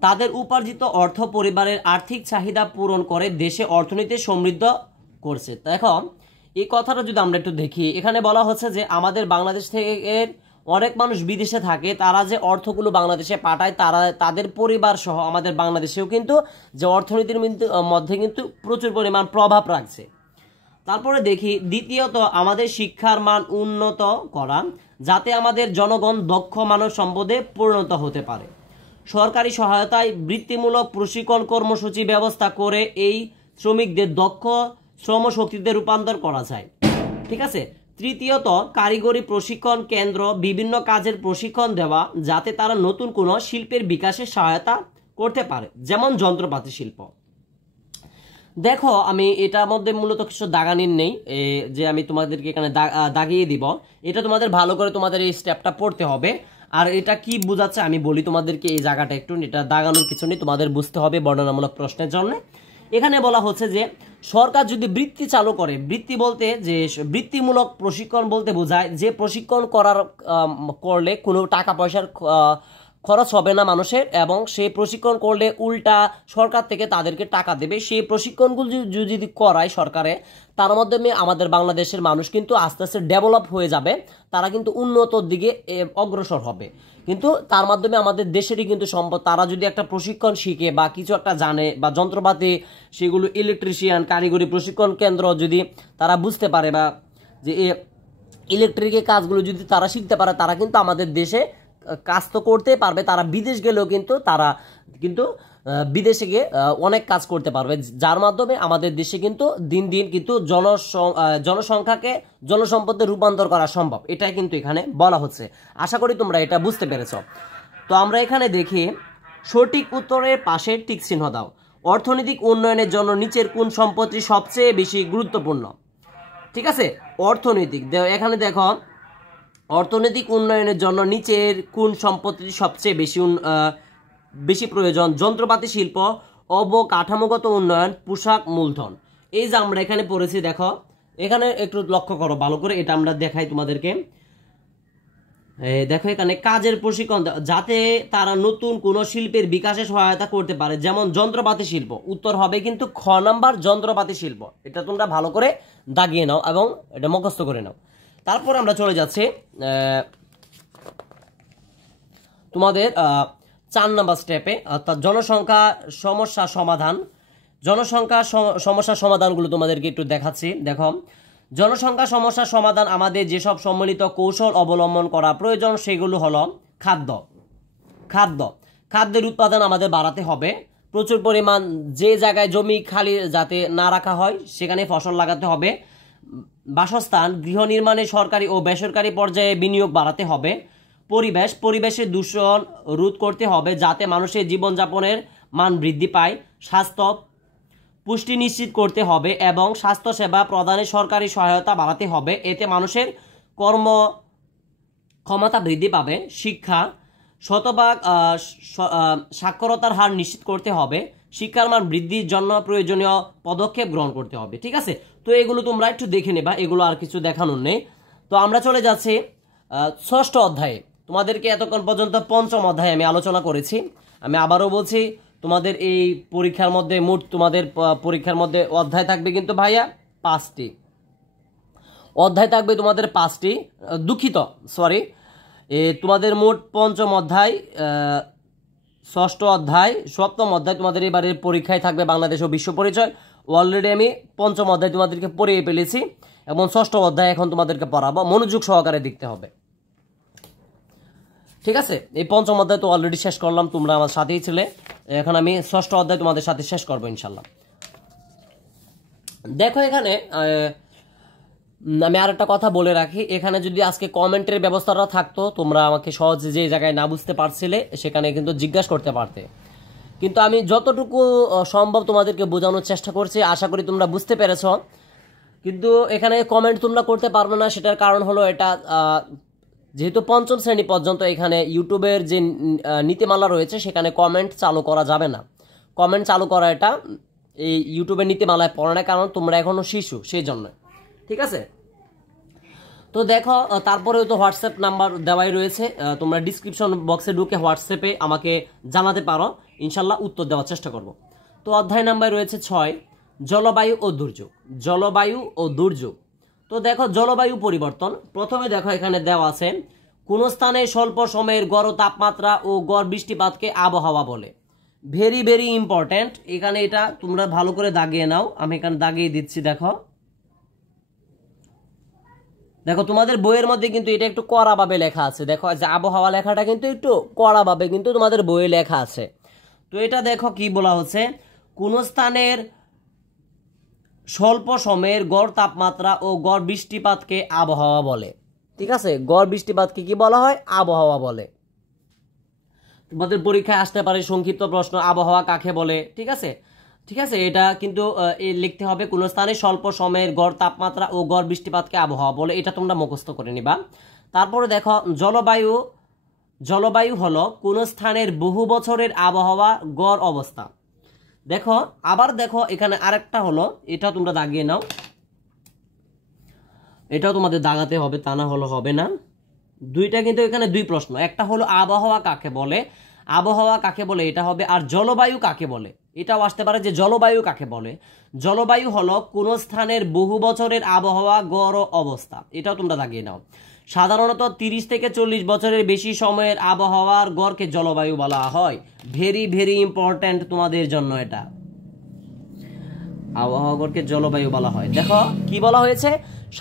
তাদের উপার্জিত অর্থ পরিবারের আর্থিক চাহিদা পূরণ করে দেশে অর্থনীতি সমৃদ্ধ করছে। দেখো এই কথাটা যদি আমরা একটু দেখি, এখানে বলা হচ্ছে যে আমাদের বাংলাদেশ থেকে অনেক মানুষ বিদেশে থাকে, তারা যে অর্থগুলো বাংলাদেশে পাঠায় তারা তাদের পরিবার সহ আমাদের বাংলাদেশেও কিন্তু যে অর্থনীতির মধ্যে কিন্তু প্রচুর পরিমাণ প্রভাব রাখছে। তারপরে দেখি দ্বিতীয়ত আমাদের শিক্ষার মান উন্নত করা, যাতে আমাদের জনগণ দক্ষ মানব সম্পদে পরিণত হতে পারে। সরকারি সহায়তায় বৃত্তিমূলক প্রশিক্ষণ কর্মসূচি ব্যবস্থা করে এই শ্রমিকদের দক্ষ শ্রমশক্তিতে রূপান্তর করা যায়। ঠিক আছে। তৃতীয়ত কারিগরি প্রশিক্ষণ কেন্দ্র বিভিন্ন কাজের প্রশিক্ষণ দেওয়া, যাতে তারা নতুন কোনো শিল্পের বিকাশে সহায়তা করতে পারে, যেমন যন্ত্রপাতি শিল্প। দেখো আমি এটার মধ্যে মূলত কিছু দাগানির নেই যে আমি তোমাদেরকে এখানে দাগিয়ে দিব, এটা তোমাদের ভালো করে তোমাদের এই স্টেপটা পড়তে হবে। আর এটা কি বোঝাচ্ছে আমি বলি তোমাদেরকে, এই জায়গাটা একটু, এটা দাগানোর কিছু নেই, তোমাদের বুঝতে হবে বর্ণনামূলক প্রশ্নের জন্য। এখানে বলা হচ্ছে যে সরকার যদি বৃত্তি চালু করে, বৃত্তি বলতে যে বৃত্তিমূলক প্রশিক্ষণ বলতে বোঝায় যে প্রশিক্ষণ করলে কোনো টাকা পয়সার খরচ হবে না মানুষের, এবং সেই প্রশিক্ষণ করলে উল্টা সরকার থেকে তাদেরকে টাকা দেবে। সেই প্রশিক্ষণগুলো যদি করায় সরকারে, তার মাধ্যমে আমাদের বাংলাদেশের মানুষ কিন্তু আস্তে আস্তে ডেভেলপ হয়ে যাবে, তারা কিন্তু উন্নতর দিকে অগ্রসর হবে। কিন্তু তার মাধ্যমে আমাদের দেশেরই কিন্তু সম্পদ, তারা যদি একটা প্রশিক্ষণ শিখে বা কিছু একটা জানে বা যন্ত্রপাতি সেগুলো ইলেকট্রিশিয়ান কারিগরি প্রশিক্ষণ কেন্দ্র যদি তারা বুঝতে পারে বা যে ইলেকট্রিকের কাজগুলো যদি তারা শিখতে পারে, তারা কিন্তু আমাদের দেশে কাজ তো করতেই পারবে, তারা বিদেশ গেলেও কিন্তু তারা কিন্তু বিদেশে গিয়ে অনেক কাজ করতে পারবে, যার মাধ্যমে আমাদের দেশে কিন্তু দিন দিন কিন্তু জনসংখ্যাকে জনসম্পদে রূপান্তর করা সম্ভব। এটাই কিন্তু এখানে বলা হচ্ছে। আশা করি তোমরা এটা বুঝতে পেরেছ। তো আমরা এখানে দেখি সঠিক উত্তরের পাশে টিক চিহ্ন দাও। অর্থনৈতিক উন্নয়নের জন্য নিচের কোন সম্পত্তি সবচেয়ে বেশি গুরুত্বপূর্ণ? ঠিক আছে, অর্থনৈতিক এখানে দেখো অর্থনৈতিক উন্নয়নের জন্য নিচের কোন সম্পত্তি সবচেয়ে বেশি প্রয়োজন? যন্ত্রপাতি শিল্প, অবকাঠামোগত উন্নয়ন, পোশাক, মূলধন। এই যে আমরা এখানে পড়েছি, দেখো এখানে একটু লক্ষ্য করো ভালো করে, এটা আমরা দেখাই তোমাদেরকে। দেখো এখানে কাজের প্রশিক্ষণ যাতে তারা নতুন কোনো শিল্পের বিকাশে সহায়তা করতে পারে, যেমন যন্ত্রপাতি শিল্প। উত্তর হবে কিন্তু খ নাম্বার, যন্ত্রপাতি শিল্প। এটা তোমরা ভালো করে দাগিয়ে নাও এবং এটা মুখস্থ করে নাও। তারপর আমরা চলে যাচ্ছি তোমাদের 4 নাম্বার স্টেপে, অর্থাৎ জনসংখ্যা সমস্যা সমাধান। জনসংখ্যা সমস্যা সমাধানগুলো তোমাদেরকে একটু দেখাচ্ছি। দেখো জনসংখ্যা সমস্যা সমাধান আমাদের যেসব সম্মিলিত কৌশল অবলম্বন করা প্রয়োজন সেগুলো হলো খাদ্যের উৎপাদন আমাদের বাড়াতে হবে। প্রচুর পরিমাণ যে জায়গায় জমি খালি যাতে না রাখা হয় সেখানে ফসল লাগাতে হবে। বাসস্থান, গৃহ নির্মাণে সরকারি ও বেসরকারি পর্যায়ে বিনিয়োগ বাড়াতে হবে। পরিবেশের দূষণ রোধ করতে হবে যাতে মানুষের জীবনযাপনের মান বৃদ্ধি পায়। স্বাস্থ্য, পুষ্টি নিশ্চিত করতে হবে এবং স্বাস্থ্যসেবা প্রদানে সরকারি সহায়তা বাড়াতে হবে, এতে মানুষের কর্ম ক্ষমতা বৃদ্ধি পাবে। শিক্ষা, শতভাগ সাক্ষরতার হার নিশ্চিত করতে হবে। শিক্ষার মান বৃদ্ধির জন্য প্রয়োজনীয় পদক্ষেপ গ্রহণ করতে হবে। ঠিক আছে, তো এগুলো তোমরা একটু দেখে নেবা, এগুলো আর কিছু দেখানোর নেই। তো আমরা চলে যাচ্ছি 6ষ্ঠ অধ্যায়ে। তোমাদেরকে এতক্ষণ পর্যন্ত 5ম অধ্যায়ে আমি আলোচনা করেছি। আমি আবারও বলছি, তোমাদের এই পরীক্ষার মধ্যে মোট তোমাদের পরীক্ষার মধ্যে অধ্যায় থাকবে কিন্তু ভাইয়া 5টি অধ্যায় থাকবে, তোমাদের 5টি, দুঃখিত সরি, তোমাদের মোট 5ম অধ্যায়, 6ষ্ঠ অধ্যায়, 7ম অধ্যায় তোমাদের এবারের পরীক্ষায় থাকবে বাংলাদেশ ও বিশ্ব পরিচয়। অলরেডি আমি 5ম অধ্যায় তোমাদেরকে পড়িয়ে ফেলেছি এবং 6ষ্ঠ অধ্যায় এখন তোমাদেরকে পড়াবো, মনোযোগ সহকারে দেখতে হবে। ঠিক আছে, এই 5ম অধ্যায় তো অলরেডি শেষ করলাম, তোমরা আমার সাথেই ছিলে। এখন আমি 6ষ্ঠ অধ্যায় তোমাদের সাথে শেষ করবো ইনশাল্লাহ। দেখো এখানে আমি আর একটা কথা বলে রাখি, এখানে যদি আজকে কমেন্টের ব্যবস্থাটা থাকতো, তোমরা আমাকে সহজে যে জায়গায় না বুঝতে পারছিলে সেখানে কিন্তু জিজ্ঞাসা করতে পারতে, কিন্তু আমি যতটুকু সম্ভব তোমাদেরকে বোঝানোর চেষ্টা করছি। আশা করি তোমরা বুঝতে পেরেছ। কিন্তু এখানে কমেন্ট তোমরা করতে পারবে না, সেটার কারণ হলো এটা যেহেতু 5ম শ্রেণী পর্যন্ত এখানে ইউটিউবের যে নীতিমালা রয়েছে সেখানে কমেন্ট চালু করা যাবে না। কমেন্ট চালু করা এটা এই ইউটিউবের নীতিমালায় পড়ে না, কারণ তোমরা এখনো শিশু, সেই জন্য। ঠিক আছে, তো দেখো তারপরেও তো হোয়াটসঅ্যাপ নাম্বার দেওয়াই রয়েছে, তোমরা ডিসক্রিপশন বক্সে ঢুকে হোয়াটসঅ্যাপে আমাকে জানাতে পারো, ইনশাল্লাহ উত্তর দেওয়ার চেষ্টা করব। তো অধ্যায় নাম্বার রয়েছে 6, জলবায়ু ও দুর্যোগ। জলবায়ু ও দুর্যোগ। তো দেখো জলবায়ু পরিবর্তন, প্রথমে দেখো এখানে দেওয়া আছে কোন স্থানে স্বল্প সময়ের গড় তাপমাত্রা ও গড় বৃষ্টিপাতকে আবহাওয়া বলে। ভেরি ভেরি ইম্পর্টেন্ট, এখানে এটা তোমরা ভালো করে দাগিয়ে নাও, আমি এখানে দাগিয়ে দিচ্ছি। দেখো দেখো তোমাদের বইয়ের মধ্যে কিন্তু এটা একটু কড়াভাবে লেখা আছে, দেখো যে আবহাওয়া লেখাটা কিন্তু একটু কড়াভাবে কিন্তু তোমাদের বইয়ে লেখা আছে। তো এটা দেখো কি বলা হচ্ছে, কোন স্থানের স্বল্প সময়ের গড় তাপমাত্রা ও গড় বৃষ্টিপাতকে আবহাওয়া বলে। ঠিক আছে, গড় বৃষ্টিপাতকে কি বলা হয়? আবহাওয়া বলে। তোমাদের পরীক্ষায় আসতে পারে সংক্ষিপ্ত প্রশ্ন, আবহাওয়া কাকে বলে। ঠিক আছে, ঠিক আছে, এটা কিন্তু লিখতে হবে কোন স্থানে স্বল্প সময়ের গড় তাপমাত্রা ও গড় বৃষ্টিপাতকে আবহাওয়া বলে, এটা তোমরা মুখস্থ করে নিবা। তারপরে দেখো জলবায়ু। জলবায়ু হলো কোন স্থানের বহু বছরের আবহাওয়া গড় অবস্থা। দেখো আবার দেখো এখানে আরেকটা হলো, এটা তোমরা দাগিয়ে নাও, এটাও তোমাদের দাগাতে হবে, তা না হলে হবে না। দুইটা কিন্তু এখানে দুই প্রশ্ন, একটা হলো আবহাওয়া কাকে বলে, আবহাওয়া কাকে বলে এটা হবে, আর জলবায়ু কাকে বলে এটাও আসতে পারে যে জলবায়ু কাকে বলে। জলবায়ু হলো কোন স্থানের বহু বছরের আবহাওয়া গড় অবস্থা, এটাও তোমরা দাগিয়ে নাও। সাধারণত 30 থেকে 40 বছরের বেশি সময়ের আবহাওয়ার গড়কে জলবায়ু বলা হয়। ভেরি ভেরি ইম্পর্ট্যান্ট তোমাদের জন্য, এটা আবহাওয়া গড়কে জলবায়ু বলা হয়। দেখো কি বলা হয়েছে,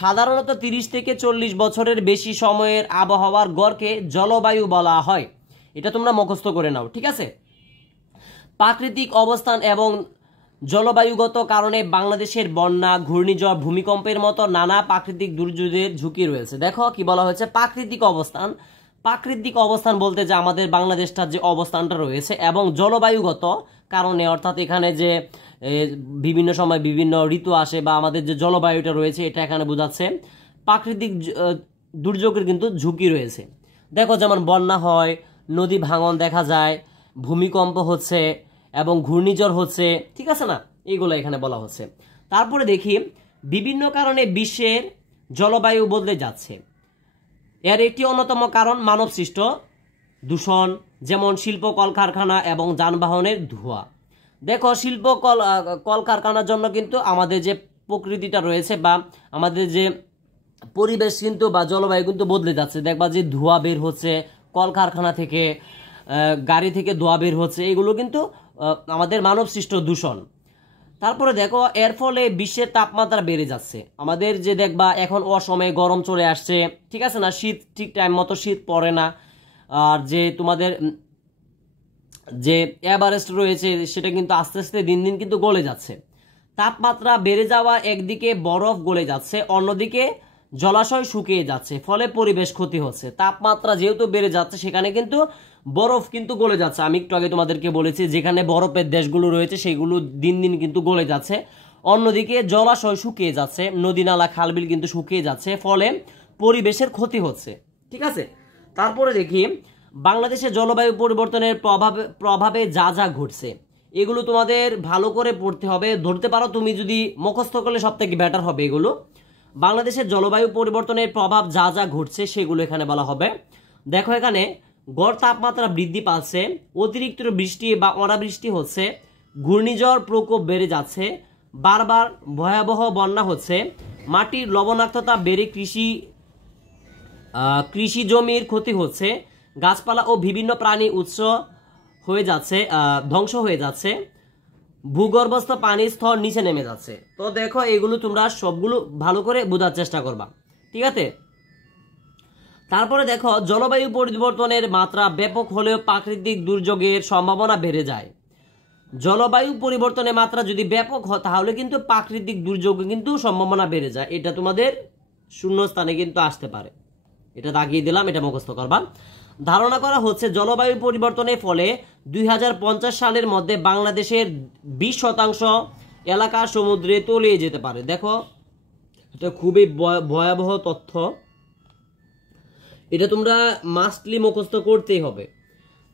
সাধারণত 30 থেকে 40 বছরের বেশি সময়ের আবহাওয়ার গড়কে জলবায়ু বলা হয়, এটা তোমরা মুখস্থ করে নাও। ঠিক আছে, প্রাকৃতিক অবস্থান এবং জলবায়ুগত কারণে বাংলাদেশের বন্যা, ঘূর্ণিঝড়, ভূমিকম্পের মতো নানা প্রাকৃতিক দুর্যোগের ঝুঁকি রয়েছে। দেখো কি বলা হয়েছে, প্রাকৃতিক অবস্থান। প্রাকৃতিক অবস্থান বলতে যে আমাদের বাংলাদেশটার যে অবস্থানটা রয়েছে, এবং জলবায়ুগত কারণে, অর্থাৎ এখানে যে বিভিন্ন সময় বিভিন্ন ঋতু আসে বা আমাদের যে জলবায়ুটা রয়েছে, এটা এখানে বোঝাচ্ছে প্রাকৃতিক দুর্যোগের কিন্তু ঝুঁকি রয়েছে। দেখো যেমন বন্যা হয়, নদী ভাঙন দেখা যায়, ভূমিকম্প হচ্ছে এবং ঘূর্ণিঝড় হচ্ছে। ঠিক আছে না, এইগুলো এখানে বলা হচ্ছে। তারপরে দেখি বিভিন্ন কারণে বিশ্বের জলবায়ু বদলে যাচ্ছে। এর একটি অন্যতম কারণ মানব সৃষ্ট দূষণ, যেমন শিল্প কলকারখানা এবং যানবাহনের ধোঁয়া। দেখো শিল্প কলকারখানার জন্য কিন্তু আমাদের যে প্রকৃতিটা রয়েছে বা আমাদের যে পরিবেশ কিন্তু বা জলবায়ু কিন্তু বদলে যাচ্ছে। দেখবা যে ধোঁয়া বের হচ্ছে কলকারখানা থেকে, গাড়ি থেকে ধোঁয়া বের হচ্ছে, এগুলো কিন্তু আমাদের মানব সৃষ্ট দূষণ। তারপরে দেখো এর ফলে বিশ্বের তাপমাত্রা বেড়ে যাচ্ছে। আমাদের যে দেখবা এখন অসময়ে গরম চলে আসছে, ঠিক আছে না, শীত ঠিক টাইম মতো শীত পড়ে না, আর যে তোমাদের যে এভারেস্ট রয়েছে সেটা কিন্তু আস্তে আস্তে দিন দিন কিন্তু গলে যাচ্ছে। তাপমাত্রা বেড়ে যাওয়া, একদিকে বরফ গলে যাচ্ছে, অন্যদিকে জলাশয় শুকিয়ে যাচ্ছে, ফলে পরিবেশ ক্ষতি হচ্ছে। তাপমাত্রা যেহেতু বেড়ে যাচ্ছে সেখানে কিন্তু বরফ কিন্তু গলে যাচ্ছে। আমি একটু আগে তোমাদেরকে বলেছি যেখানে বরফের দেশগুলো রয়েছে সেগুলো দিন দিন কিন্তু গলে যাচ্ছে, অন্যদিকে জলাশয় শুকিয়ে যাচ্ছে, নদী নালা খালবিল কিন্তু শুকিয়ে যাচ্ছে, ফলে পরিবেশের ক্ষতি হচ্ছে। ঠিক আছে, তারপরে দেখি বাংলাদেশে জলবায়ু পরিবর্তনের প্রভাবে যা যা ঘটছে, এগুলো তোমাদের ভালো করে পড়তে হবে, ধরতে পারো তুমি যদি মুখস্থ করলে সব থেকে বেটার হবে। এগুলো বাংলাদেশের জলবায়ু পরিবর্তনের প্রভাব যা যা ঘটছে সেগুলো এখানে বলা হবে। দেখো এখানে গড় তাপমাত্রা বৃদ্ধি পাচ্ছে, অতিরিক্ত বৃষ্টি বা অনাবৃষ্টি হচ্ছে, ঘূর্ণিঝড় প্রকোপ বেড়ে যাচ্ছে, বারবার ভয়াবহ বন্যা হচ্ছে, মাটির লবণাক্ততা বেড়ে কৃষি জমির ক্ষতি হচ্ছে, গাছপালা ও বিভিন্ন প্রাণী উৎস হয়ে যাচ্ছে, ধ্বংস হয়ে যাচ্ছে, ভূগর্ভস্থ পানির স্তর নিচে নেমে যাচ্ছে। তো দেখো এগুলো তোমরা সবগুলো ভালো করে বোঝার চেষ্টা করবা। ঠিক আছে, তারপরে দেখো জলবায়ু পরিবর্তনের মাত্রা ব্যাপক হলেও প্রাকৃতিক দুর্যোগের সম্ভাবনা বেড়ে যায়। জলবায়ু পরিবর্তনের মাত্রা যদি ব্যাপক হয় তাহলে কিন্তু প্রাকৃতিক দুর্যোগে কিন্তু সম্ভাবনা বেড়ে যায়। এটা তোমাদের শূন্য স্থানে কিন্তু আসতে পারে, এটা দাগিয়ে দিলাম, এটা মুখস্থ করবা। ধারণা করা হচ্ছে জলবায়ু পরিবর্তনের ফলে 2050 সালের মধ্যে বাংলাদেশের 20% এলাকা সমুদ্রে তলিয়ে যেতে পারে। দেখো এটা খুবই ভয়াবহ তথ্য, এটা তোমরা মাস্টলি মুখস্থ করতেই হবে।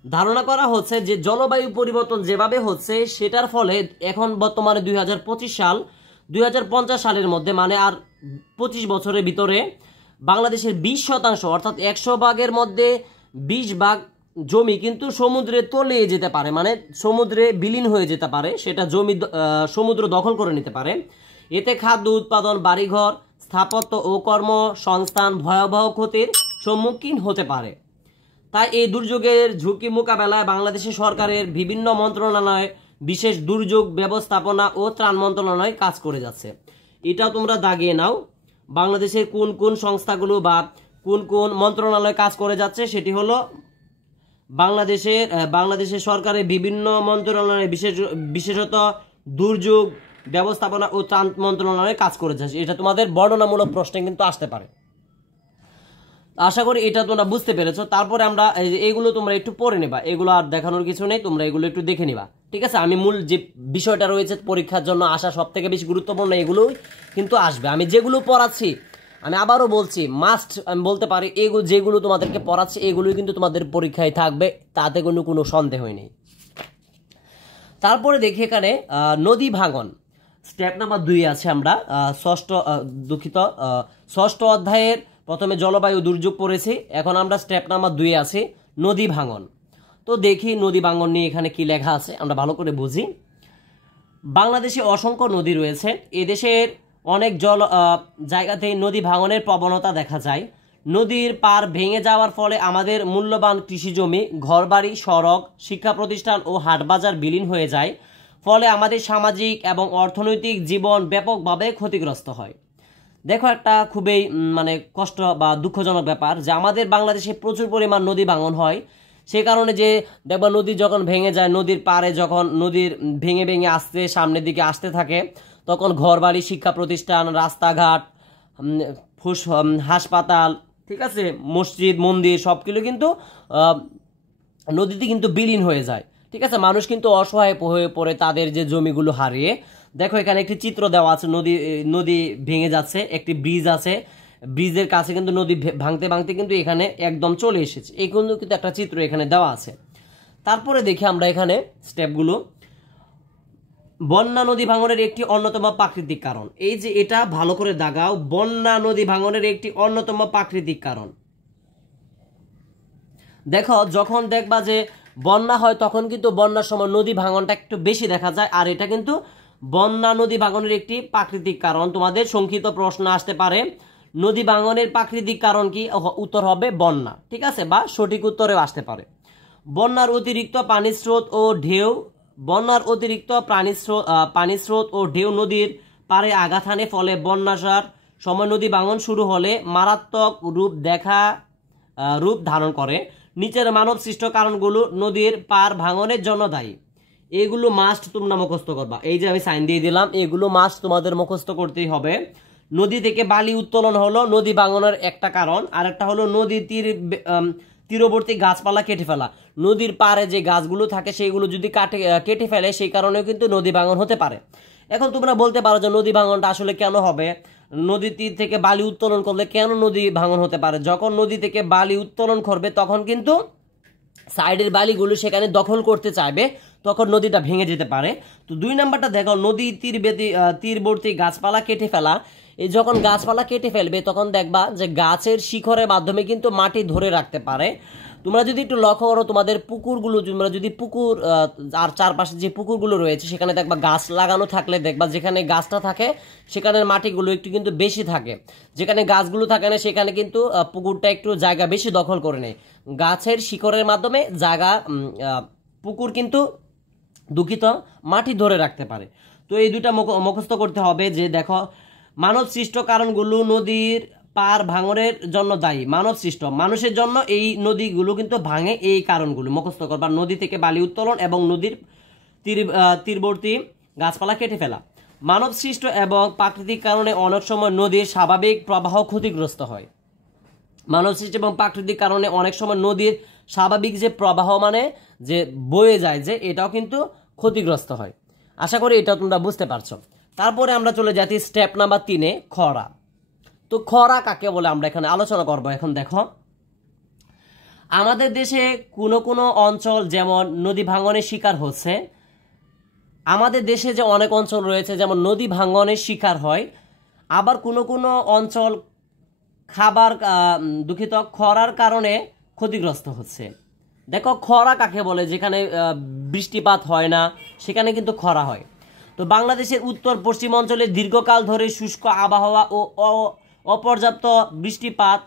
ধারণা করা হচ্ছে যে জলবায়ু পরিবর্তন যেভাবে হচ্ছে সেটার ফলে এখন বর্তমানে 2025 সাল, 2050 সালের মধ্যে মানে আর 25 বছরের ভিতরে বাংলাদেশের 20% অর্থাৎ 100 ভাগের মধ্যে 20 ভাগ জমি কিন্তু সমুদ্রে তলিয়ে যেতে পারে, মানে সমুদ্রে বিলীন হয়ে যেতে পারে, সেটা জমি সমুদ্র দখল করে নিতে পারে। এতে খাদ্য উৎপাদন, বাড়িঘর, স্থাপত্য ও কর্মসংস্থান ভয়াবহ ক্ষতির সম্মুখীন হতে পারে। তাই এই দুর্যোগের ঝুঁকি মোকাবেলায় বাংলাদেশের সরকারের বিভিন্ন মন্ত্রণালয় বিশেষ দুর্যোগ ব্যবস্থাপনা ও ত্রাণ মন্ত্রণালয় কাজ করে যাচ্ছে। এটাও তোমরা দাগিয়ে নাও, বাংলাদেশের কোন কোন সংস্থাগুলো বা কোন কোন মন্ত্রণালয় কাজ করে যাচ্ছে, সেটি হলো বাংলাদেশের সরকারের বিভিন্ন মন্ত্রণালয় বিশেষত দুর্যোগ ব্যবস্থাপনা ও ত্রাণ মন্ত্রণালয়ে কাজ করে যাচ্ছে। এটা তোমাদের বর্ণনামূলক প্রশ্নে কিন্তু আসতে পারে। আশা করি এটা তোমরা বুঝতে পেরেছো। তারপরে আমরা এইগুলো তোমরা একটু পড়ে নেবা, এগুলো আর দেখানোর কিছু নেই, তোমরা এগুলো একটু দেখে নিবা, ঠিক আছে। আমি মূল যে বিষয়টা রয়েছে পরীক্ষার জন্য আসা সব থেকে বেশি গুরুত্বপূর্ণ এগুলোই কিন্তু আসবে। আমি যেগুলো পড়াচ্ছি, আমি আবারও বলছি, মাস্ট আমি বলতে পারি, এগুলো যেগুলো তোমাদেরকে পড়াচ্ছি এগুলোই কিন্তু তোমাদের পরীক্ষায় থাকবে, তাতে কোনো সন্দেহ নেই। তারপরে দেখি এখানে নদী ভাঙন স্টেপ নাম্বার 2 আছে। আমরা ষষ্ঠ অধ্যায়ের প্রথমে জলবায়ু দুর্যোগ পড়েছি, এখন আমরা স্টেপ নাম্বার 2 আছি নদী ভাঙন। তো দেখি নদী ভাঙন নিয়ে এখানে কি লেখা আছে, আমরা ভালো করে বুঝি। বাংলাদেশে অসংখ্য নদী রয়েছে, এদেশের অনেক জায়গাতেই নদী ভাঙনের প্রবণতা দেখা যায়। নদীর পার ভেঙে যাওয়ার ফলে আমাদের মূল্যবান কৃষিজমি, ঘরবাড়ি, সড়ক, শিক্ষা প্রতিষ্ঠান ও হাটবাজার বিলীন হয়ে যায়। ফলে আমাদের সামাজিক এবং অর্থনৈতিক জীবন ব্যাপকভাবে ক্ষতিগ্রস্ত হয়। দেখো, একটা খুবই মানে কষ্ট বা দুঃখজনক ব্যাপার যে আমাদের বাংলাদেশে প্রচুর পরিমাণ নদী ভাঙন হয়। সে কারণে যে দেখবা নদী যখন ভেঙে যায়, নদীর পাড়ে যখন নদীর ভেঙে ভেঙে আসতে সামনের দিকে আসতে থাকে, তখন ঘরবাড়ি, শিক্ষা প্রতিষ্ঠান, রাস্তাঘাট, হাসপাতাল, ঠিক আছে, মসজিদ, মন্দির সবগুলো কিন্তু নদীতে কিন্তু বিলীন হয়ে যায়, ঠিক আছে। মানুষ কিন্তু অসহায় হয়ে পড়ে তাদের যে জমিগুলো হারিয়ে। দেখো এখানে একটি চিত্র দেওয়া আছে, নদী ভেঙে যাচ্ছে, একটি ব্রিজ আছে, ব্রিজের কাছে কিন্তু নদী ভাঙতে ভাঙতে কিন্তু এখানে একদম চলে এসেছে, এইগুলো কিন্তু একটা চিত্র এখানে দেওয়া আছে। তারপরে দেখি আমরা এখানে স্টেপগুলো। বন্যা নদী ভাঙনের একটি অন্যতম প্রাকৃতিক কারণ, এই যে এটা ভালো করে দাগাও, বন্যা নদী ভাঙনের একটি অন্যতম প্রাকৃতিক কারণ। দেখো যখন দেখবা যে বন্যা হয় তখন কিন্তু বন্যার সময় নদী ভাঙনটা একটু বেশি দেখা যায়, আর এটা কিন্তু বন্যা নদী ভাঙনের একটি প্রাকৃতিক কারণ। তোমাদের সংক্ষিপ্ত প্রশ্ন আসতে পারে, নদী ভাঙনের প্রাকৃতিক কারণ কি? উত্তর হবে বন্যা, ঠিক আছে, বা সঠিক উত্তরেও আসতে পারে। বন্যার অতিরিক্ত পানির স্রোত ও ঢেউ নদীর পাড়ে আঘাত হানে, ফলে বন্যার সময় নদী ভাঙন শুরু হলে মারাত্মক রূপ ধারণ করে। নিচের মানব সৃষ্ট কারণগুলো নদীর পার ভাঙনের জন্য দায়ী। এগুলো মাস্ট তোমরা মুখস্থ করবা, এই যে আমি সাইন দিয়ে দিলাম, এগুলো মাস্ট তোমাদের মুখস্থ করতেই হবে। নদী থেকে বালি উত্তোলন হলো নদী ভাঙনের একটা কারণ, আর একটা হলো নদীর তীরবর্তী গাছপালা কেটে ফেলা। নদীর পাড়ে যে গাছগুলো থাকে সেগুলো যদি কেটে ফেলে, সেই কারণেও কিন্তু নদী ভাঙন হতে পারে। এখন তোমরা বলতে পারো যে নদী ভাঙনটা আসলে কেন হবে, নদীর তীর থেকে বালি উত্তোলন করলে কেন নদী ভাঙন হতে পারে? যখন নদী থেকে বালি উত্তোলন করবে তখন কিন্তু সাইডের বালিগুলো সেখানে দখল করতে চাইবে, তখন নদীটা ভেঙে যেতে পারে। তো 2 নাম্বারটা দেখো, নদীর তীরবর্তী গাছপালা কেটে ফেলা। এই যখন গাছপালা কেটে ফেলবে তখন দেখবা যে গাছের শিকড়ের মাধ্যমে কিন্তু মাটি ধরে রাখতে পারে। তোমরা যদি একটু লক্ষ্য করো, তোমাদের পুকুরগুলো, তোমরা যদি পুকুর আর চারপাশে যে পুকুরগুলো রয়েছে সেখানে দেখবা গাছ লাগানো থাকলে দেখবা যেখানে গাছটা থাকে সেখানের মাটিগুলো একটু কিন্তু বেশি থাকে, যেখানে গাছগুলো থাকে না সেখানে কিন্তু পুকুরটা একটু জায়গা বেশি দখল করে নেয়। গাছের শিকড়ের মাধ্যমে পুকুর কিন্তু মাটি ধরে রাখতে পারে। তো এই দুইটা মুখস্থ করতে হবে যে দেখো, মানব সৃষ্ট কারণগুলো নদীর পার ভাঙনের জন্য দায়ী। মানব সৃষ্ট, মানুষের জন্য এই নদীগুলো কিন্তু ভাঙে, এই কারণগুলো মুখস্থ করবা। নদী থেকে বালি উত্তোলন এবং নদীর তীরবর্তী গাছপালা কেটে ফেলা। মানব সৃষ্ট এবং প্রাকৃতিক কারণে অনেক সময় নদীর স্বাভাবিক প্রবাহ ক্ষতিগ্রস্ত হয়। মানব সৃষ্ট এবং প্রাকৃতিক কারণে অনেক সময় নদীর স্বাভাবিক যে প্রবাহ মানে যে বয়ে যায়, যে এটাও কিন্তু ক্ষতিগ্রস্ত হয়। আশা করি এটা তোমরা বুঝতে পারছো। তারপরে আমরা চলে যাচ্ছি স্টেপ নাম্বার 3-এ, খরা। তো খরা কাকে বলে আমরা এখানে আলোচনা করব। এখন দেখো, আমাদের দেশে কোনো অঞ্চল যেমন নদী ভাঙনের শিকার হচ্ছে, আমাদের দেশে যে অনেক অঞ্চল রয়েছে যেমন নদী ভাঙনের শিকার হয়, আবার কোনো অঞ্চল খাবার দুঃখিত খরার কারণে ক্ষতিগ্রস্ত হচ্ছে। দেখো খরা কাকে বলে, যেখানে বৃষ্টিপাত হয় না সেখানে কিন্তু খরা হয়। তো বাংলাদেশের উত্তর পশ্চিম অঞ্চলে দীর্ঘকাল ধরে শুষ্ক আবহাওয়া ও অপর্যাপ্ত বৃষ্টিপাত,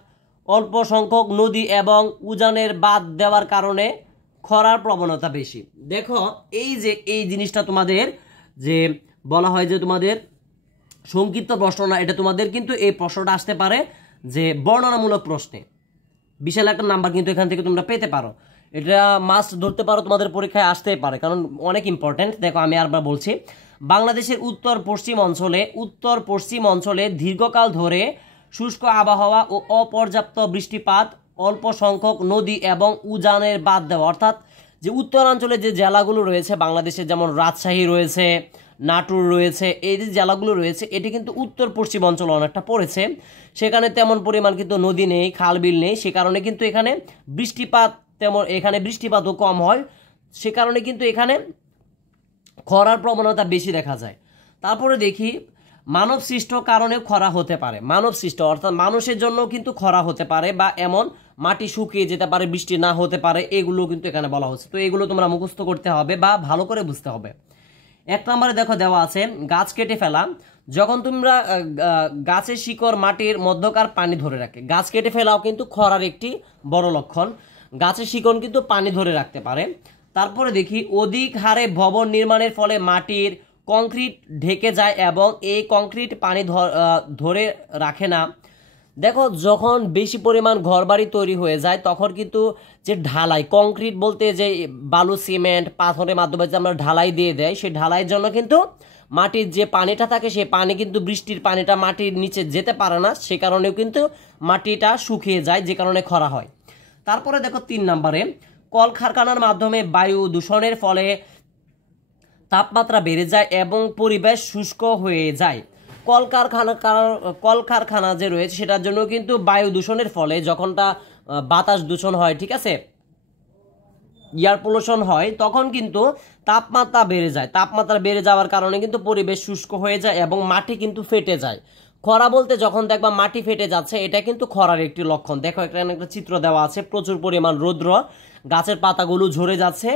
অল্প সংখ্যক নদী এবং উজানের বাঁধ দেওয়ার কারণে খরার প্রবণতা বেশি। দেখো এই যে এই জিনিসটা তোমাদের যে বলা হয় যে তোমাদের সংক্ষিপ্ত প্রশ্ন না, এটা তোমাদের কিন্তু এই প্রশ্নটা আসতে পারে যে বর্ণনামূলক প্রশ্নে। বিশাল একটা নাম্বার কিন্তু এখান থেকে তোমরা পেতে পারো, এটা মাস্ট ধরতে পারো, তোমাদের পরীক্ষায় আসতেই পারে, কারণ অনেক ইম্পর্টেন্ট। দেখো আমি আরবার বলছি, বাংলাদেশের উত্তর পশ্চিম অঞ্চলে দীর্ঘকাল ধরে শুষ্ক আবহাওয়া ও অপর্যাপ্ত বৃষ্টিপাত, অল্প সংখ্যক নদী এবং উজানের বাঁধ দেওয়া, অর্থাৎ যে উত্তরাঞ্চলে যে জেলাগুলো রয়েছে বাংলাদেশের, যেমন রাজশাহী রয়েছে, নাটোর রয়েছে, এই যে জেলাগুলো রয়েছে এটি কিন্তু উত্তর পশ্চিম অঞ্চলে অনেকটা পড়েছে, সেখানে তেমন পরিমাণ কিন্তু নদী নেই, খাল বিল নেই, সে কারণে কিন্তু এখানে বৃষ্টিপাতও কম হয়, সে কারণে কিন্তু এখানে খরার প্রবণতা বেশি দেখা যায়। তারপরে দেখি মানব সৃষ্ট কারণে খরা হতে পারে, মানব সৃষ্ট অর্থাৎ মানুষের জন্য কিন্তু খরা হতে পারে, বা এমন মাটি শুকিয়ে যেতে পারে, বৃষ্টি না হতে পারে, এগুলো কিন্তু এখানে বলা হচ্ছে। তো এগুলো তোমরা মুখস্থ করতে হবে বা ভালো করে বুঝতে হবে। 1 নম্বরে দেখো দেওয়া আছে গাছ কেটে ফেলা। যখন তোমরা গাছের শিকড় মাটির মধ্যকার পানি ধরে রাখে, গাছ কেটে ফেলাও কিন্তু খরার একটি বড় লক্ষণ, গাছের শিকড় কিন্তু পানি ধরে রাখতে পারে। তারপরে দেখি অধিক হারে ভবন নির্মাণের ফলে মাটির কংক্রিট ঢেকে যায় এবং এই কংক্রিট পানি ধরে রাখে না। দেখো যখন বেশি পরিমাণ ঘরবাড়ি তৈরি হয়ে যায় তখন কিন্তু যে ঢালাই, কংক্রিট বলতে যে বালু সিমেন্ট পাথরের মাধ্যমে যে আমরা ঢালাই দিয়ে দেয়, সেই ঢালাইয়ের জন্য কিন্তু মাটির যে পানিটা থাকে সেই পানি কিন্তু বৃষ্টির পানিটা মাটির নিচে যেতে পারে না, সে কারণেও কিন্তু মাটিটা শুকিয়ে যায়, যে কারণে খরা হয়। তারপরে দেখো 3 নম্বরে কলকারখানার মাধ্যমে বায়ু দূষণের ফলে তাপমাত্রা বেড়ে যায় এবং পরিবেশ শুষ্ক হয়ে যায়। কলকারখানা যে রয়েছে সেটার জন্য কিন্তু বায়ু দূষণের ফলে যখনটা বাতাস দূষণ হয়, ঠিক আছে, এয়ার পলিউশন হয়, তখন কিন্তু তাপমাত্রা বেড়ে যায়, তাপমাত্রা বেড়ে যাওয়ার কারণে কিন্তু পরিবেশ শুষ্ক হয়ে যায় এবং মাটি কিন্তু ফেটে যায়। খরা বলতে যখন দেখবা মাটি ফেটে যাচ্ছে, এটা কিন্তু খরার একটি লক্ষণ। দেখো এখানে একটা চিত্র দেওয়া আছে, প্রচুর পরিমাণ রৌদ্র, গাছের পাতাগুলো ঝরে যাচ্ছে,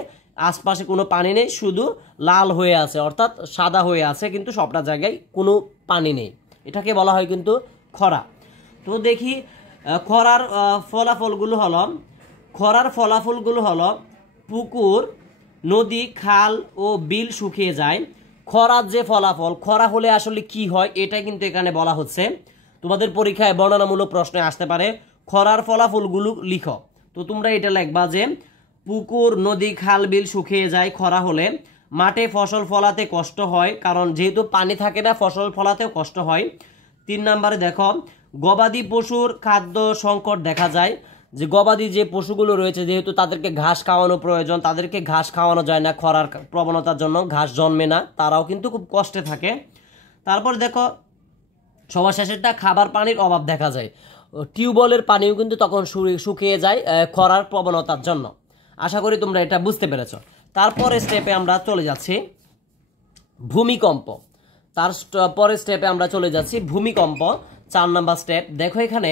আশপাশে কোনো পানি নেই, শুধু লাল হয়ে আছে অর্থাৎ সাদা হয়ে আছে, কিন্তু সবটা জায়গায় কোনো পানি নেই, এটাকে বলা হয় কিন্তু খরা। তো দেখি খরার ফলাফলগুলো হলো পুকুর, নদী, খাল ও বিল শুকিয়ে যায়। খরার যে ফলাফল, খরা হলে আসলে কি হয় এটা কিন্তু এখানে বলা হচ্ছে, তোমাদের পরীক্ষায় বর্ণনামূলক প্রশ্নে আসতে পারে। খরার ফলাফলগুলো লিখো, তো তোমরা এটা লিখবা যে পুকুর, নদী, খাল, বিল শুকিয়ে যায় খরা হলে। মাঠে ফসল ফলাতে কষ্ট হয়, কারণ যেহেতু পানি থাকে না ফসল ফলাতেও কষ্ট হয়। 3 নম্বরে দেখো গবাদি পশুর খাদ্য সংকট দেখা যায়, যে গবাদি যে পশুগুলো রয়েছে যেহেতু তাদেরকে ঘাস খাওয়ানো প্রয়োজন, তাদেরকে ঘাস খাওয়ানো যায় না খরার প্রবণতার জন্য, ঘাস জন্মে না, তারাও কিন্তু খুব কষ্টে থাকে। তারপর দেখো সবার শেষেরটা খাবার পানির অভাব দেখা যায়, টিউবওয়েলের পানিও কিন্তু তখন শুকিয়ে যায় খরার প্রবণতার জন্য। আশা করি তোমরা এটা বুঝতে পেরেছ। তারপরে স্টেপে আমরা চলে যাচ্ছি ভূমিকম্প। পরের স্টেপে আমরা চলে যাচ্ছি ভূমিকম্প, 4 নম্বর স্টেপ। দেখো এখানে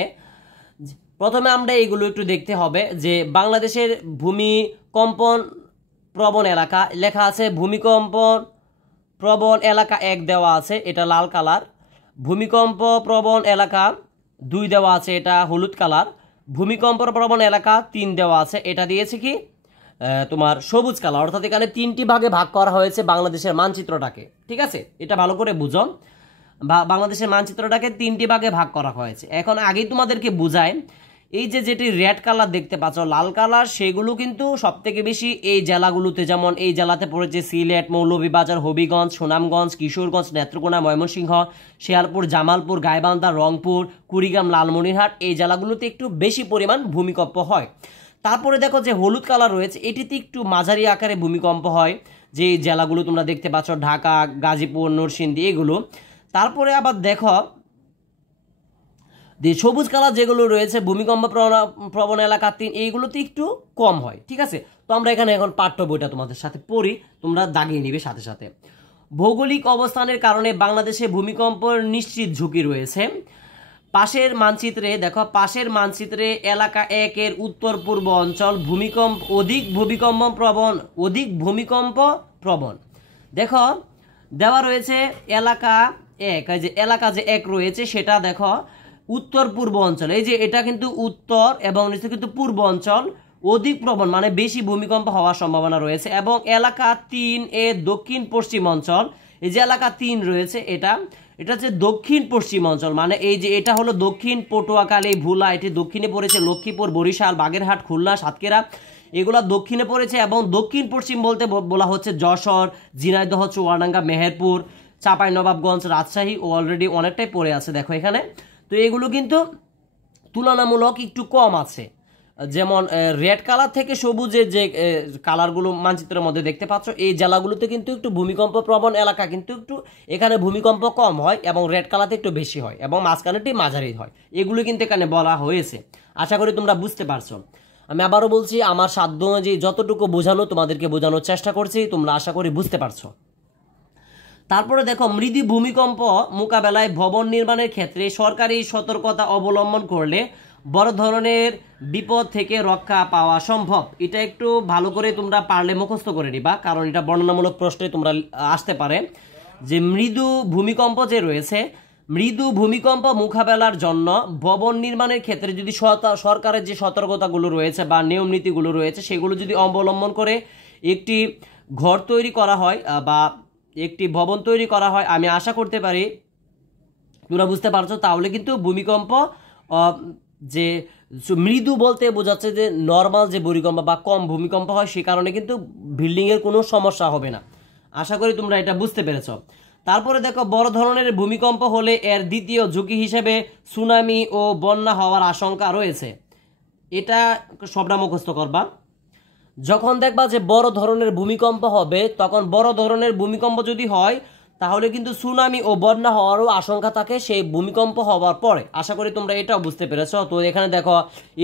প্রথমে আমরা এইগুলো একটু দেখতে হবে যে বাংলাদেশের ভূমিকম্পন প্রবণ এলাকা লেখা আছে, ভূমিকম্পন প্রবণ এলাকা 1 দেওয়া আছে, এটা লাল কালার। ভূমিকম্প প্রবণ এলাকা 2 দেওয়া আছে, এটা হলুদ কালার। ভূমিকম্প প্রবণ এলাকা 3 দেওয়া আছে, এটা দিয়েছে কি তোমার সবুজ কালার। অর্থাৎ এখানে 3টি ভাগে ভাগ করা হয়েছে বাংলাদেশের মানচিত্রটাকে, ঠিক আছে, এটা ভালো করে বুঝো। বাংলাদেশের মানচিত্রটাকে 3টি ভাগে ভাগ করা হয়েছে। এখন আগেই তোমাদেরকে বুঝায়, এই যে যেটি রেড কালার দেখতে পাচ্ছ, লাল কালার, সেগুলো কিন্তু সব থেকে বেশি এই জেলাগুলোতে, যেমন এই জেলাতে পড়েছে সিলেট, মৌলভীবাজার, হবিগঞ্জ, সুনামগঞ্জ, কিশোরগঞ্জ, নেত্রকোনা, ময়মনসিংহ, শিয়ালপুর, জামালপুর, গাইবান্ধা, রংপুর, কুড়িগ্রাম, লালমনিরহাট, এই জেলাগুলোতে একটু বেশি পরিমাণ ভূমিকম্প হয়। তারপরে দেখো যে হলুদ কালার রয়েছে, এটিতে একটু মাঝারি আকারে ভূমিকম্প হয়, যে জেলাগুলো তোমরা দেখতে পাচ্ছ, ঢাকা, গাজীপুর, নরসিংদী, এগুলো। তারপরে আবার দেখো যে সবুজ কালার যেগুলো রয়েছে ভূমিকম্প প্রবণ এলাকা 3, এইগুলোতে একটু কম হয়, ঠিক আছে। তো আমরা এখানে এখন পাঠ্য বইটা তোমাদের সাথে পড়ি, তোমরা দাগিয়ে নিবে সাথে সাথে। ভৌগোলিক অবস্থানের কারণে বাংলাদেশে ভূমিকম্পের নিশ্চিত ঝুঁকি রয়েছে। পাশের মানচিত্রে দেখো, পাশের মানচিত্রে এলাকা 1 এর উত্তর পূর্ব অঞ্চল অধিক ভূমিকম্প প্রবণ। দেখো দেওয়া রয়েছে এলাকা 1, যে এলাকা যে 1 রয়েছে সেটা দেখো উত্তর পূর্ব অঞ্চল, এই যে এটা কিন্তু উত্তর এবং নিচে কিন্তু পূর্ব অঞ্চল, অধিক প্রবণ মানে বেশি ভূমিকম্প হওয়ার সম্ভাবনা রয়েছে। এবং এলাকা 3 এর দক্ষিণ পশ্চিম অঞ্চল, এই যে এলাকা 3 রয়েছে এটা হচ্ছে দক্ষিণ পশ্চিম অঞ্চল, মানে এই যে এটা হলো দক্ষিণ পটুয়াখালী, ভোলা, এটি দক্ষিণে পড়েছে, লক্ষ্মীপুর, বরিশাল, বাগেরহাট, খুলনা, সাতক্ষীরা, এগুলা দক্ষিণে পড়েছে। এবং দক্ষিণ পশ্চিম বলতে বলা হচ্ছে যশোর, ঝিনাইদহ, চুয়াডাঙ্গা, মেহেরপুর, চাঁপাইনবাবগঞ্জ, রাজশাহী অলরেডি অনেকটাই পড়ে আছে দেখো এখানে। তো এগুলো কিন্তু তুলনামূলক একটু কম আছে, যেমন রেড কালার থেকে সবুজের যে কালারগুলো মানচিত্রের মধ্যে দেখতে পাচ্ছ, এই জেলাগুলোতে কিন্তু একটু ভূমিকম্প প্রবণ এলাকা, কিন্তু একটু এখানে ভূমিকম্প কম হয় এবং রেড কালারতে একটু বেশি হয় এবং মাঝখানেটি মাঝারি হয়, এগুলো কিন্তু এখানে বলা হয়েছে। আশা করি তোমরা বুঝতে পারছো। আমি আবারও বলছি, আমার সাধ্য অনুযায়ী যতটুকু বোঝানো তোমাদেরকে বোঝানোর চেষ্টা করছি, তোমরা আশা করি বুঝতে পারছো। তারপরে দেখো, মৃদু ভূমিকম্প মোকাবেলায় ভবন নির্মাণের ক্ষেত্রে সরকারি সতর্কতা অবলম্বন করলে বড় ধরনের বিপদ থেকে রক্ষা পাওয়া সম্ভব। এটা একটু ভালো করে তোমরা পারলে মুখস্থ করে নিবা, কারণ এটা বর্ণনামূলক প্রশ্নে তোমরা আসতে পারে। যে মৃদু ভূমিকম্প যে রয়েছে, মৃদু ভূমিকম্প মোকাবেলার জন্য ভবন নির্মাণের ক্ষেত্রে যদি সরকারের যে সতর্কতাগুলো রয়েছে বা নিয়ম নীতিগুলো রয়েছে সেগুলো যদি অবলম্বন করে একটি ঘর তৈরি করা হয় বা একটি ভবন তৈরি করা হয়, আমি আশা করতে পারি তোমরা বুঝতে পারছো, তাহলে কিন্তু ভূমিকম্প যে মৃদু বলতে বোঝাচ্ছে যে নর্মাল যে ভূমিকম্প বা কম ভূমিকম্প হয়, সে কারণে কিন্তু বিল্ডিংয়ের কোনো সমস্যা হবে না। আশা করি তোমরা এটা বুঝতে পেরেছ। তারপরে দেখো, বড় ধরনের ভূমিকম্প হলে এর দ্বিতীয় ঝুঁকি হিসেবে সুনামি ও বন্যা হওয়ার আশঙ্কা রয়েছে। এটা সবটা মুখস্থ করবা। যখন দেখবা যে বড় ধরনের ভূমিকম্প হবে, তখন বড় ধরনের ভূমিকম্প যদি হয় তাহলে কিন্তু সুনামি ও বন্যা হওয়ারও আশঙ্কা থাকে সেই ভূমিকম্প হওয়ার পরে। আশা করি তোমরা এটাও বুঝতে পেরেছো। তো এখানে দেখো,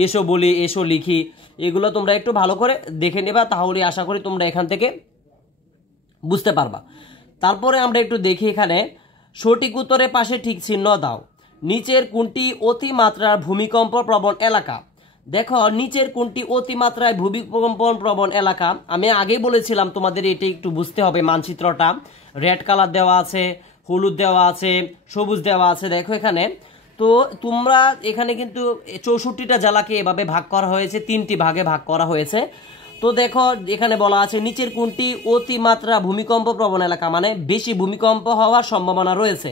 এসো বলি, এসো লিখি, এগুলো তোমরা একটু ভালো করে দেখে নেবা, তাহলে আশা করি তোমরা এখান থেকে বুঝতে পারবা। তারপরে আমরা একটু দেখি এখানে, সঠিক উত্তরের পাশে ঠিক চিহ্ন দাও। নিচের কোনটি অতিমাত্রার ভূমিকম্প প্রবণ এলাকা? দেখো, নিচের কোনটি অতিমাত্রায় ভূমিকম্প প্রবণ এলাকা? আমি আগেই বলেছিলাম তোমাদের এটি একটু বুঝতে হবে। মানচিত্রটা রেড কালার দেওয়া আছে, হলুদ দেওয়া আছে, সবুজ দেওয়া আছে দেখো এখানে। তো তোমরা এখানে কিন্তু 64টা জেলাকে এভাবে ভাগ করা হয়েছে, 3টি ভাগে ভাগ করা হয়েছে। তো দেখো এখানে বলা আছে নিচের কোনটি অতিমাত্রা ভূমিকম্প প্রবণ এলাকা, মানে বেশি ভূমিকম্প হওয়ার সম্ভাবনা রয়েছে।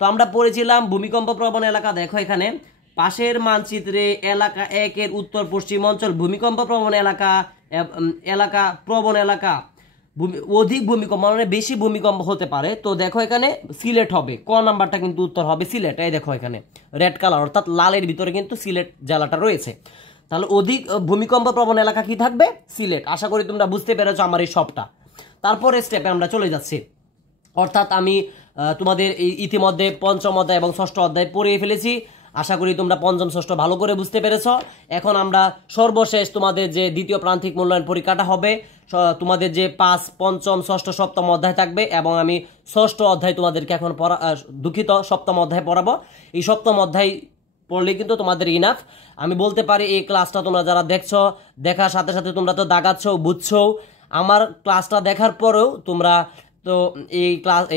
তো আমরা পড়েছিলাম ভূমিকম্প প্রবণ এলাকা, দেখো এখানে পাশের মানচিত্রে এলাকা 1 এর উত্তর পশ্চিম অঞ্চল ভূমিকম্প প্রবণ এলাকা, প্রবণ এলাকা, অধিক ভূমিকম্প মানে বেশি ভূমিকম্প হতে পারে। তো দেখো এখানে সিলেট হবে, ক নাম্বারটা কিন্তু উত্তর হবে সিলেট। এই দেখো এখানে রেড কালার অর্থাৎ লালের ভিতরে কিন্তু সিলেট জেলাটা রয়েছে। তাহলে অধিক ভূমিকম্প প্রবণ এলাকা কি থাকবে? সিলেট। আশা করি তোমরা বুঝতে পেরেছো আমার এই সবটা। তারপরে স্টেপে আমরা চলে যাচ্ছি, অর্থাৎ আমি তোমাদের এই ইতিমধ্যে পঞ্চম অধ্যায় এবং ষষ্ঠ অধ্যায় পড়িয়ে ফেলেছি। আশা করি তোমরা পঞ্চম ষষ্ঠ ভালো করে বুঝতে পেরেছো। এখন আমরা সর্বশেষ তোমাদের যে দ্বিতীয় প্রান্তিক মূল্যায়ন পরীক্ষাটা হবে, তোমাদের যে 5, পঞ্চম, ষষ্ঠ, সপ্তম অধ্যায় থাকবে এবং আমি ষষ্ঠ অধ্যায় তোমাদেরকে এখন সপ্তম অধ্যায় পড়াবো। এই সপ্তম অধ্যায় পড়লে কিন্তু তোমাদের ইনাফ। আমি বলতে পারি এই ক্লাসটা তোমরা যারা দেখছো, দেখার সাথে সাথে তোমরা তো দাগাচ্ছো, বুঝছো। আমার ক্লাসটা দেখার পরেও তোমরা তো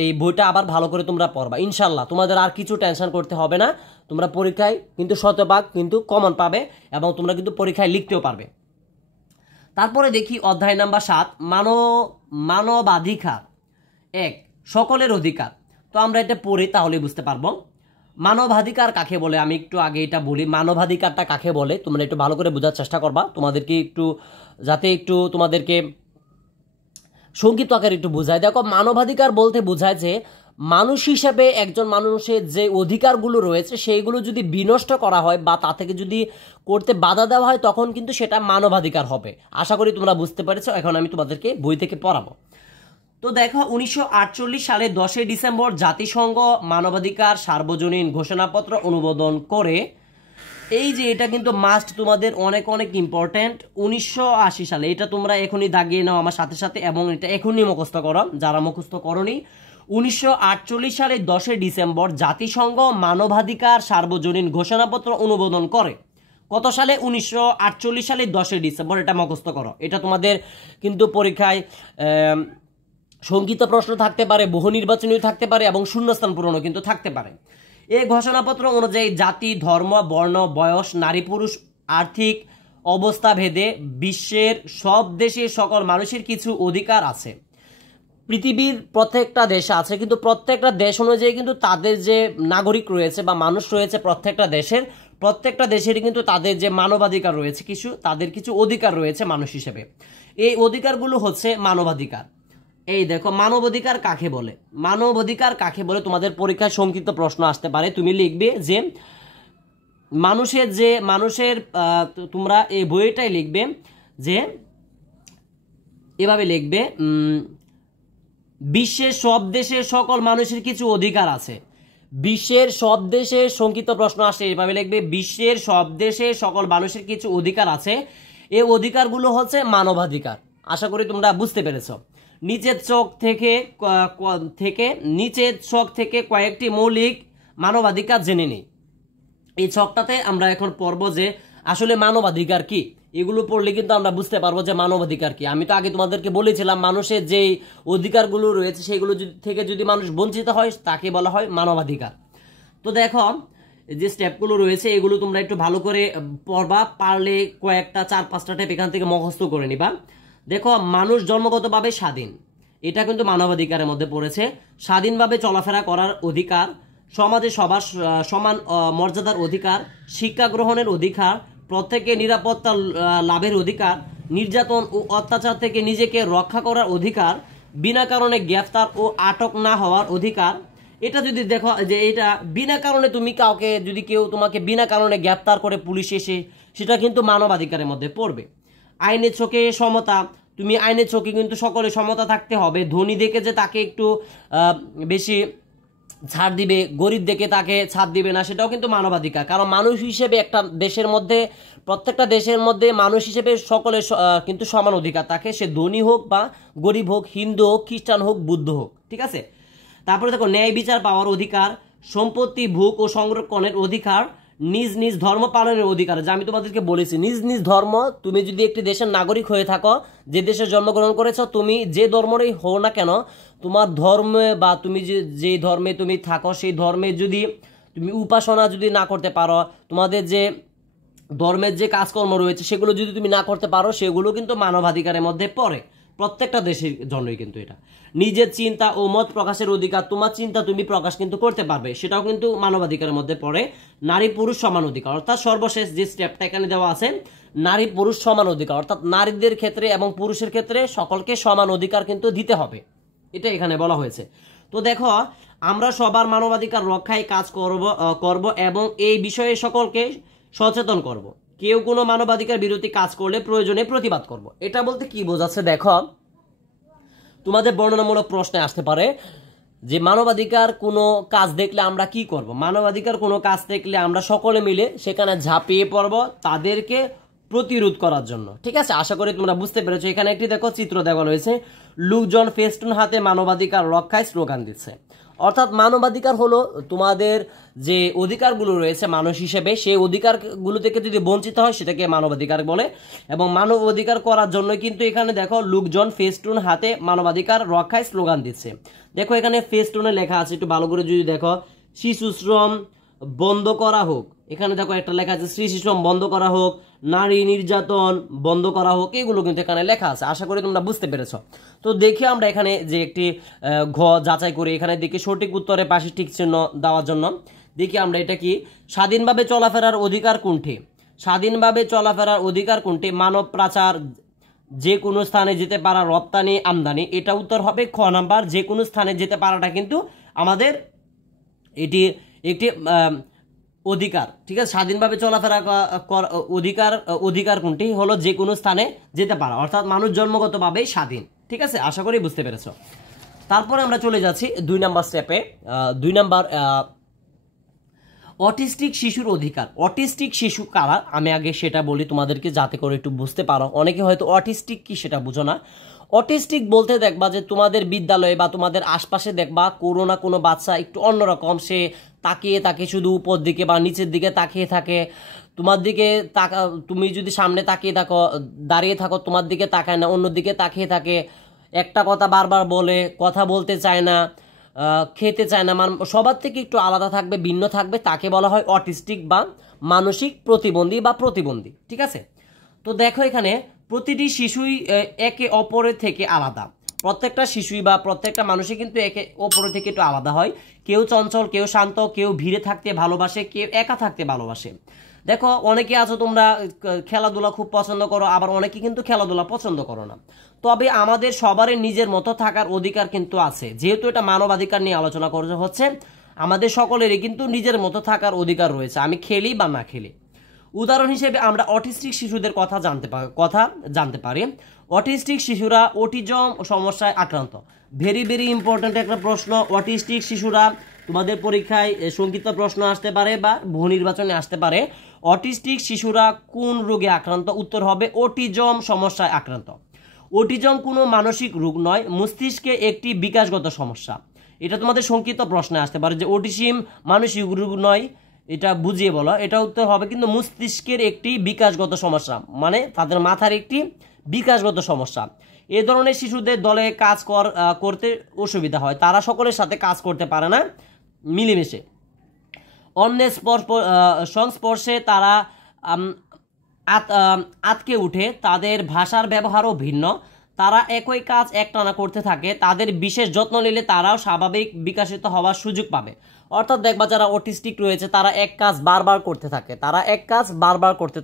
এই বইটা আবার ভালো করে তোমরা পড়বা ইনশাল্লাহ। তোমাদের আর কিছু টেনশন করতে হবে না। তোমরা পরীক্ষায় কিন্তু শতভাগ কিন্তু কমন পাবে এবং তোমরা কিন্তু পরীক্ষায় লিখতেও পারবে। তারপরে দেখি অধ্যায় নাম্বার 7, মানবাধিকার 1, সকলের অধিকার। তো আমরা এটা পড়ি তাহলে বুঝতে পারবো মানবাধিকার কাকে বলে। আমি একটু আগে এটা বলি, মানবাধিকারটা কাকে বলে তোমরা একটু ভালো করে বোঝার চেষ্টা করবা, তোমাদেরকে একটু যাতে একটু তোমাদেরকে সংক্ষিপ্ত আকারে একটু বোঝায়। দেখো, মানবাধিকার বলতে বোঝায় যে মানুষ হিসেবে একজন মানুষের যে অধিকারগুলো রয়েছে সেইগুলো যদি বিনষ্ট করা হয় বা তা থেকে যদি করতে বাধা দেওয়া হয় তখন কিন্তু সেটা মানবাধিকার হবে। আশা করি তোমরা বুঝতে পেরেছো। এখন আমি তোমাদেরকে বই থেকে পড়াবো। তো দেখো, 1948 সালে 10 ডিসেম্বর জাতিসংঘ মানবাধিকার সার্বজনীন ঘোষণাপত্র অনুমোদন করে। এই যে এটা কিন্তু মাস্ট তোমাদের অনেক অনেক ইম্পর্টেন্ট। 1980 সালে, এটা তোমরা এখনই দাগিয়ে নাও আমার সাথে সাথে এবং এটা এখনই মুখস্থ করো যারা মুখস্থ করনি। 1948 সালের 10 ডিসেম্বর জাতিসংঘ মানবাধিকার সার্বজনীন ঘোষণাপত্র অনুমোদন করে। কত সালে? 1948 সালের 10 ডিসেম্বর। এটা মুখস্থ করো। এটা তোমাদের কিন্তু পরীক্ষায় সংক্ষিপ্ত প্রশ্ন থাকতে পারে, বহু নির্বাচনীয় থাকতে পারে এবং শূন্যস্থান পূরণও কিন্তু থাকতে পারে। এই ঘোষণাপত্র অনুযায়ী জাতি, ধর্ম, বর্ণ, বয়স, নারী পুরুষ, আর্থিক অবস্থা ভেদে বিশ্বের সব দেশে সকল মানুষের কিছু অধিকার আছে। পৃথিবীর প্রত্যেকটা দেশে আছে, কিন্তু প্রত্যেকটা দেশ অনুযায়ী কিন্তু তাদের যে নাগরিক রয়েছে বা মানুষ রয়েছে প্রত্যেকটা দেশেরই কিন্তু তাদের যে মানবাধিকার রয়েছে, তাদের কিছু অধিকার রয়েছে মানুষ হিসেবে। এই অধিকারগুলো হচ্ছে মানবাধিকার। এই দেখো, মানবাধিকার কাকে বলে? মানবাধিকার কাকে বলে তোমাদের পরীক্ষায় সংক্ষিপ্ত প্রশ্ন আসতে পারে। তুমি লিখবে যে মানুষের তোমরা এই বইটাই লিখবে যে এভাবে লিখবে, বিশ্বের সব দেশের সকল মানুষের কিছু অধিকার আছে। বিশ্বের সব দেশের সংক্ষিপ্ত প্রশ্ন আসে, এভাবে লিখবে বিশ্বের সব দেশের সকল মানুষের কিছু অধিকার আছে। এই অধিকারগুলো হচ্ছে মানবাধিকার। আশা করি তোমরা বুঝতে পেরেছো। নিচের ছক থেকে কয়েকটি মৌলিক মানবাধিকার জেনে নিই। এই ছকটাতে আমরা এখন পড়বো যে আসলে মানবাধিকার কি। এগুলো পড়লে কিন্তু আমরা বুঝতে পারবো যে মানবাধিকার কি। আমি তো আগে তোমাদেরকে বলেছিলাম মানুষের যেই অধিকারগুলো রয়েছে সেগুলো থেকে যদি মানুষ বঞ্চিত হয় তাকে বলা হয় মানবাধিকার। তো দেখো, যে স্টেপগুলো রয়েছে এগুলো তোমরা একটু ভালো করে পড়বা, পারলে কয়েকটা 4-5টা স্টেপ এখান থেকে মুখস্থ করে নিবা। দেখো, মানুষ জন্মগতভাবে স্বাধীন, এটা কিন্তু মানবাধিকারের মধ্যে পড়েছে। স্বাধীনভাবে চলাফেরা করার অধিকার, সমাজে সবার সমান মর্যাদার অধিকার, শিক্ষা গ্রহণের অধিকার, প্রত্যেকের নিরাপত্তা লাভের অধিকার, নির্যাতন ও অত্যাচার থেকে নিজেকে রক্ষা করার অধিকার, বিনা কারণে গ্রেফতার ও আটক না হওয়ার অধিকার। এটা যদি দেখো যে এটা বিনা কারণে যদি কেউ তোমাকে বিনা কারণে গ্রেফতার করে পুলিশ এসে, সেটা কিন্তু মানবাধিকারের মধ্যে পড়বে। আইনের চোখে সমতা, তুমি আইনের চোখে কিন্তু সকলে সমতা থাকতে হবে। ধনী দেখে যে তাকে একটু বেশি ছাড় দিবে, গরিব দেখে তাকে ছাড় দিবে না, সেটাও কিন্তু মানবাধিকার। কারণ মানুষ হিসেবে একটা দেশের মধ্যে, প্রত্যেকটা দেশের মধ্যে মানুষ হিসেবে সকলের কিন্তু সমান অধিকার থাকে, সে ধনী হোক বা গরিব হোক, হিন্দু হোক, খ্রিস্টান হোক, বুদ্ধ হোক, ঠিক আছে। তারপরে দেখো, ন্যায় বিচার পাওয়ার অধিকার, সম্পত্তি ভোগ ও সংরক্ষণের অধিকার, নিজ নিজ ধর্ম পালনের অধিকার। যা আমি তোমাদেরকে বলেছি, নিজ নিজ ধর্ম, তুমি যদি একটি দেশের নাগরিক হয়ে থাকো, যে দেশে জন্মগ্রহণ করেছো, তুমি যে ধর্মেরই হও না কেন, তোমার ধর্মে বা তুমি যে ধর্মে তুমি থাকো, সেই ধর্মে যদি তুমি উপাসনা যদি না করতে পারো, তোমাদের যে ধর্মের যে কাজকর্ম রয়েছে সেগুলো যদি তুমি না করতে পারো, সেগুলো কিন্তু মানবাধিকারের মধ্যে পড়ে। প্রত্যেকটা দেশের জন্যই কিন্তু এটা। নিজের চিন্তা ও মত প্রকাশের অধিকার, তোমার চিন্তা তুমি প্রকাশ কিন্তু করতে পারবে, সেটাও কিন্তু মানবাধিকারের মধ্যে পড়ে। নারী পুরুষ সমান অধিকার, অর্থাৎ সর্বশেষ যে স্টেপটা এখানে দেওয়া আছে, নারী পুরুষ সমান অধিকার, অর্থাৎ নারীদের ক্ষেত্রে এবং পুরুষের ক্ষেত্রে সকলকে সমান অধিকার কিন্তু দিতে হবে, এটা এখানে বলা হয়েছে। তো দেখো, আমরা সবার মানবাধিকার রক্ষায় কাজ করব এবং এই বিষয়ে সকলকে সচেতন করব। কেউ কোনো মানবাধিকার বিরোধী কাজ করলে প্রয়োজনে প্রতিবাদ করব। এটা বলতে কি বোঝাচ্ছে দেখো, তোমাদের বর্ণনামূলক প্রশ্নে আসতে পারে যে মানবাধিকার কোনো কাজ দেখলে আমরা কি করব। মানবাধিকার কোনো কাজ দেখলে আমরা সকলে মিলে সেখানে ঝাঁপিয়ে পড়ব তাদেরকে প্রতিরোধ করার জন্য, ঠিক আছে। আশা করি তোমরা বুঝতে পেরেছো। এখানে একটি দেখো চিত্র দেওয়া রয়েছে, লোকজন ফেস্টুন হাতে মানবাধিকার রক্ষায় স্লোগান দিচ্ছে। অর্থাৎ মানবাধিকার হলো তোমাদের যে অধিকারগুলো রয়েছে মানুষ হিসেবে, সেই অধিকারগুলো থেকে যদি বঞ্চিত হয় সেটাকে মানবাধিকার বলে। এবং মানবাধিকার করার জন্য কিন্তু এখানে দেখো লোকজন ফেস্টুন হাতে মানবাধিকার রক্ষায় স্লোগান দিচ্ছে। দেখো এখানে ফেস্টুনে লেখা আছে, একটু ভালো করে যদি দেখো, শিশু শ্রম বন্ধ করা হোক, এখানে দেখো একটা লেখা আছে শিশু শ্রম বন্ধ করা হোক, নারী নির্যাতন বন্ধ করা হোক, এগুলো কিন্তু এখানে লেখা আছে। আশা করি তোমরা বুঝতে পেরেছো। তো দেখি আমরা এখানে যে একটি ঘ যাচাই করি, এখানে দেখি সঠিক উত্তরে পাশে টিক চিহ্ন দেওয়ার জন্য দেখি আমরা এটা কি, স্বাধীনভাবে চলাফেরার অধিকার কোনটি? স্বাধীনভাবে চলাফেরার অধিকার কোনটি? মানব পাচার, যে কোনো স্থানে যেতে পারা, রপ্তানি আমদানি। এটা উত্তর হবে খ নাম্বার, যে কোনো স্থানে যেতে পারাটা কিন্তু আমাদের এটি একটি অধিকার, ঠিক আছে। স্বাধীনভাবে চলাফেরা অধিকার কোনটি? হলো যে কোনো স্থানে যেতে পারা, অর্থাৎ মানুষ জন্মগতভাবেই স্বাধীন, ঠিক আছে। আশা করি বুঝতে পেরেছ। তারপরে আমরা চলে যাচ্ছি 2 নাম্বার স্টেপে। 2 নাম্বার, অটিস্টিক শিশুর অধিকার। অটিস্টিক শিশু কারা আমি আগে সেটা বলি তোমাদেরকে, যাতে করে একটু বুঝতে পারো। অনেকে হয়তো অটিস্টিক কি সেটা বুঝো না। অটিস্টিক বলতে দেখবা যে তোমাদের বিদ্যালয়ে বা তোমাদের আশপাশে দেখবা কোনো না কোনো বাচ্চা একটু অন্যরকম, সে তাকিয়ে তাকিয়ে শুধু উপর দিকে বা নিচের দিকে তাকিয়ে থাকে, তোমার দিকে তুমি যদি সামনে তাকিয়ে থাকো, দাঁড়িয়ে থাকো, তোমার দিকে তাকায় না, অন্য দিকে তাকিয়ে থাকে, একটা কথা বারবার বলে, কথা বলতে চায় না, খেতে চায় না, সবার থেকে একটু আলাদা থাকবে, ভিন্ন থাকবে, তাকে বলা হয় অটিস্টিক বা মানসিক প্রতিবন্ধী বা প্রতিবন্ধী। ঠিক আছে, তো দেখো এখানে প্রতিটি শিশুই একে অপরের থেকে আলাদা। প্রত্যেকটা শিশুই বা প্রত্যেকটা মানুষই কিন্তু একে অপরের থেকে একটু আলাদা হয়। কেউ চঞ্চল, কেউ শান্ত, কেউ ভিড়ে থাকতে ভালোবাসে, কেউ একা থাকতে ভালোবাসে। দেখো অনেকে আছো তোমরা খেলাধুলা খুব পছন্দ করো, আবার অনেকে কিন্তু খেলাধুলা পছন্দ করো না। তবে আমাদের সবারই নিজের মতো থাকার অধিকার কিন্তু আছে। যেহেতু এটা মানবাধিকার নিয়ে আলোচনা করা হচ্ছে, আমাদের সকলেরই কিন্তু নিজের মতো থাকার অধিকার রয়েছে, আমি খেলি বা না খেলি। উদাহরণ হিসেবে আমরা অটিস্টিক শিশুদের কথা জানতে পারি। অটিস্টিক শিশুরা অটিজম সমস্যায় আক্রান্ত। ভেরি ভেরি ইম্পর্ট্যান্ট একটা প্রশ্ন। অটিস্টিক শিশুরা তোমাদের পরীক্ষায় সংক্ষিপ্ত প্রশ্ন আসতে পারে বা বহু নির্বাচনে আসতে পারে। অটিস্টিক শিশুরা কোন রোগে আক্রান্ত? উত্তর হবে অটিজম সমস্যায় আক্রান্ত। অটিজম কোনো মানসিক রোগ নয়, মস্তিষ্কে একটি বিকাশগত সমস্যা। এটা তোমাদের সংক্ষিপ্ত প্রশ্নে আসতে পারে যে অটিজম মানসিক রোগ নয়, এটা বুঝিয়ে বলো। এটা উত্তর হবে কিন্তু মস্তিষ্কের একটি বিকাশগত সমস্যা, মানে তাদের মাথার একটি বিকাশগত সমস্যা। এ ধরনের শিশুদের দলে কাজ করতে অসুবিধা হয়, তারা সকলের সাথে কাজ করতে পারে না মিলেমিশে। অন্যের সংস্পর্শে তারা আটকে উঠে, তাদের ভাষার ব্যবহারও ভিন্ন, তারা একই কাজ একটানা করতে থাকে, তাদের বিশেষ যত্ন নিলে তারাও স্বাভাবিক বিকশিত হওয়ার সুযোগ পাবে। অর্থাৎ দেখবা যারা অটিস্টিক রয়েছে তারা এক কাজ বারবার করতে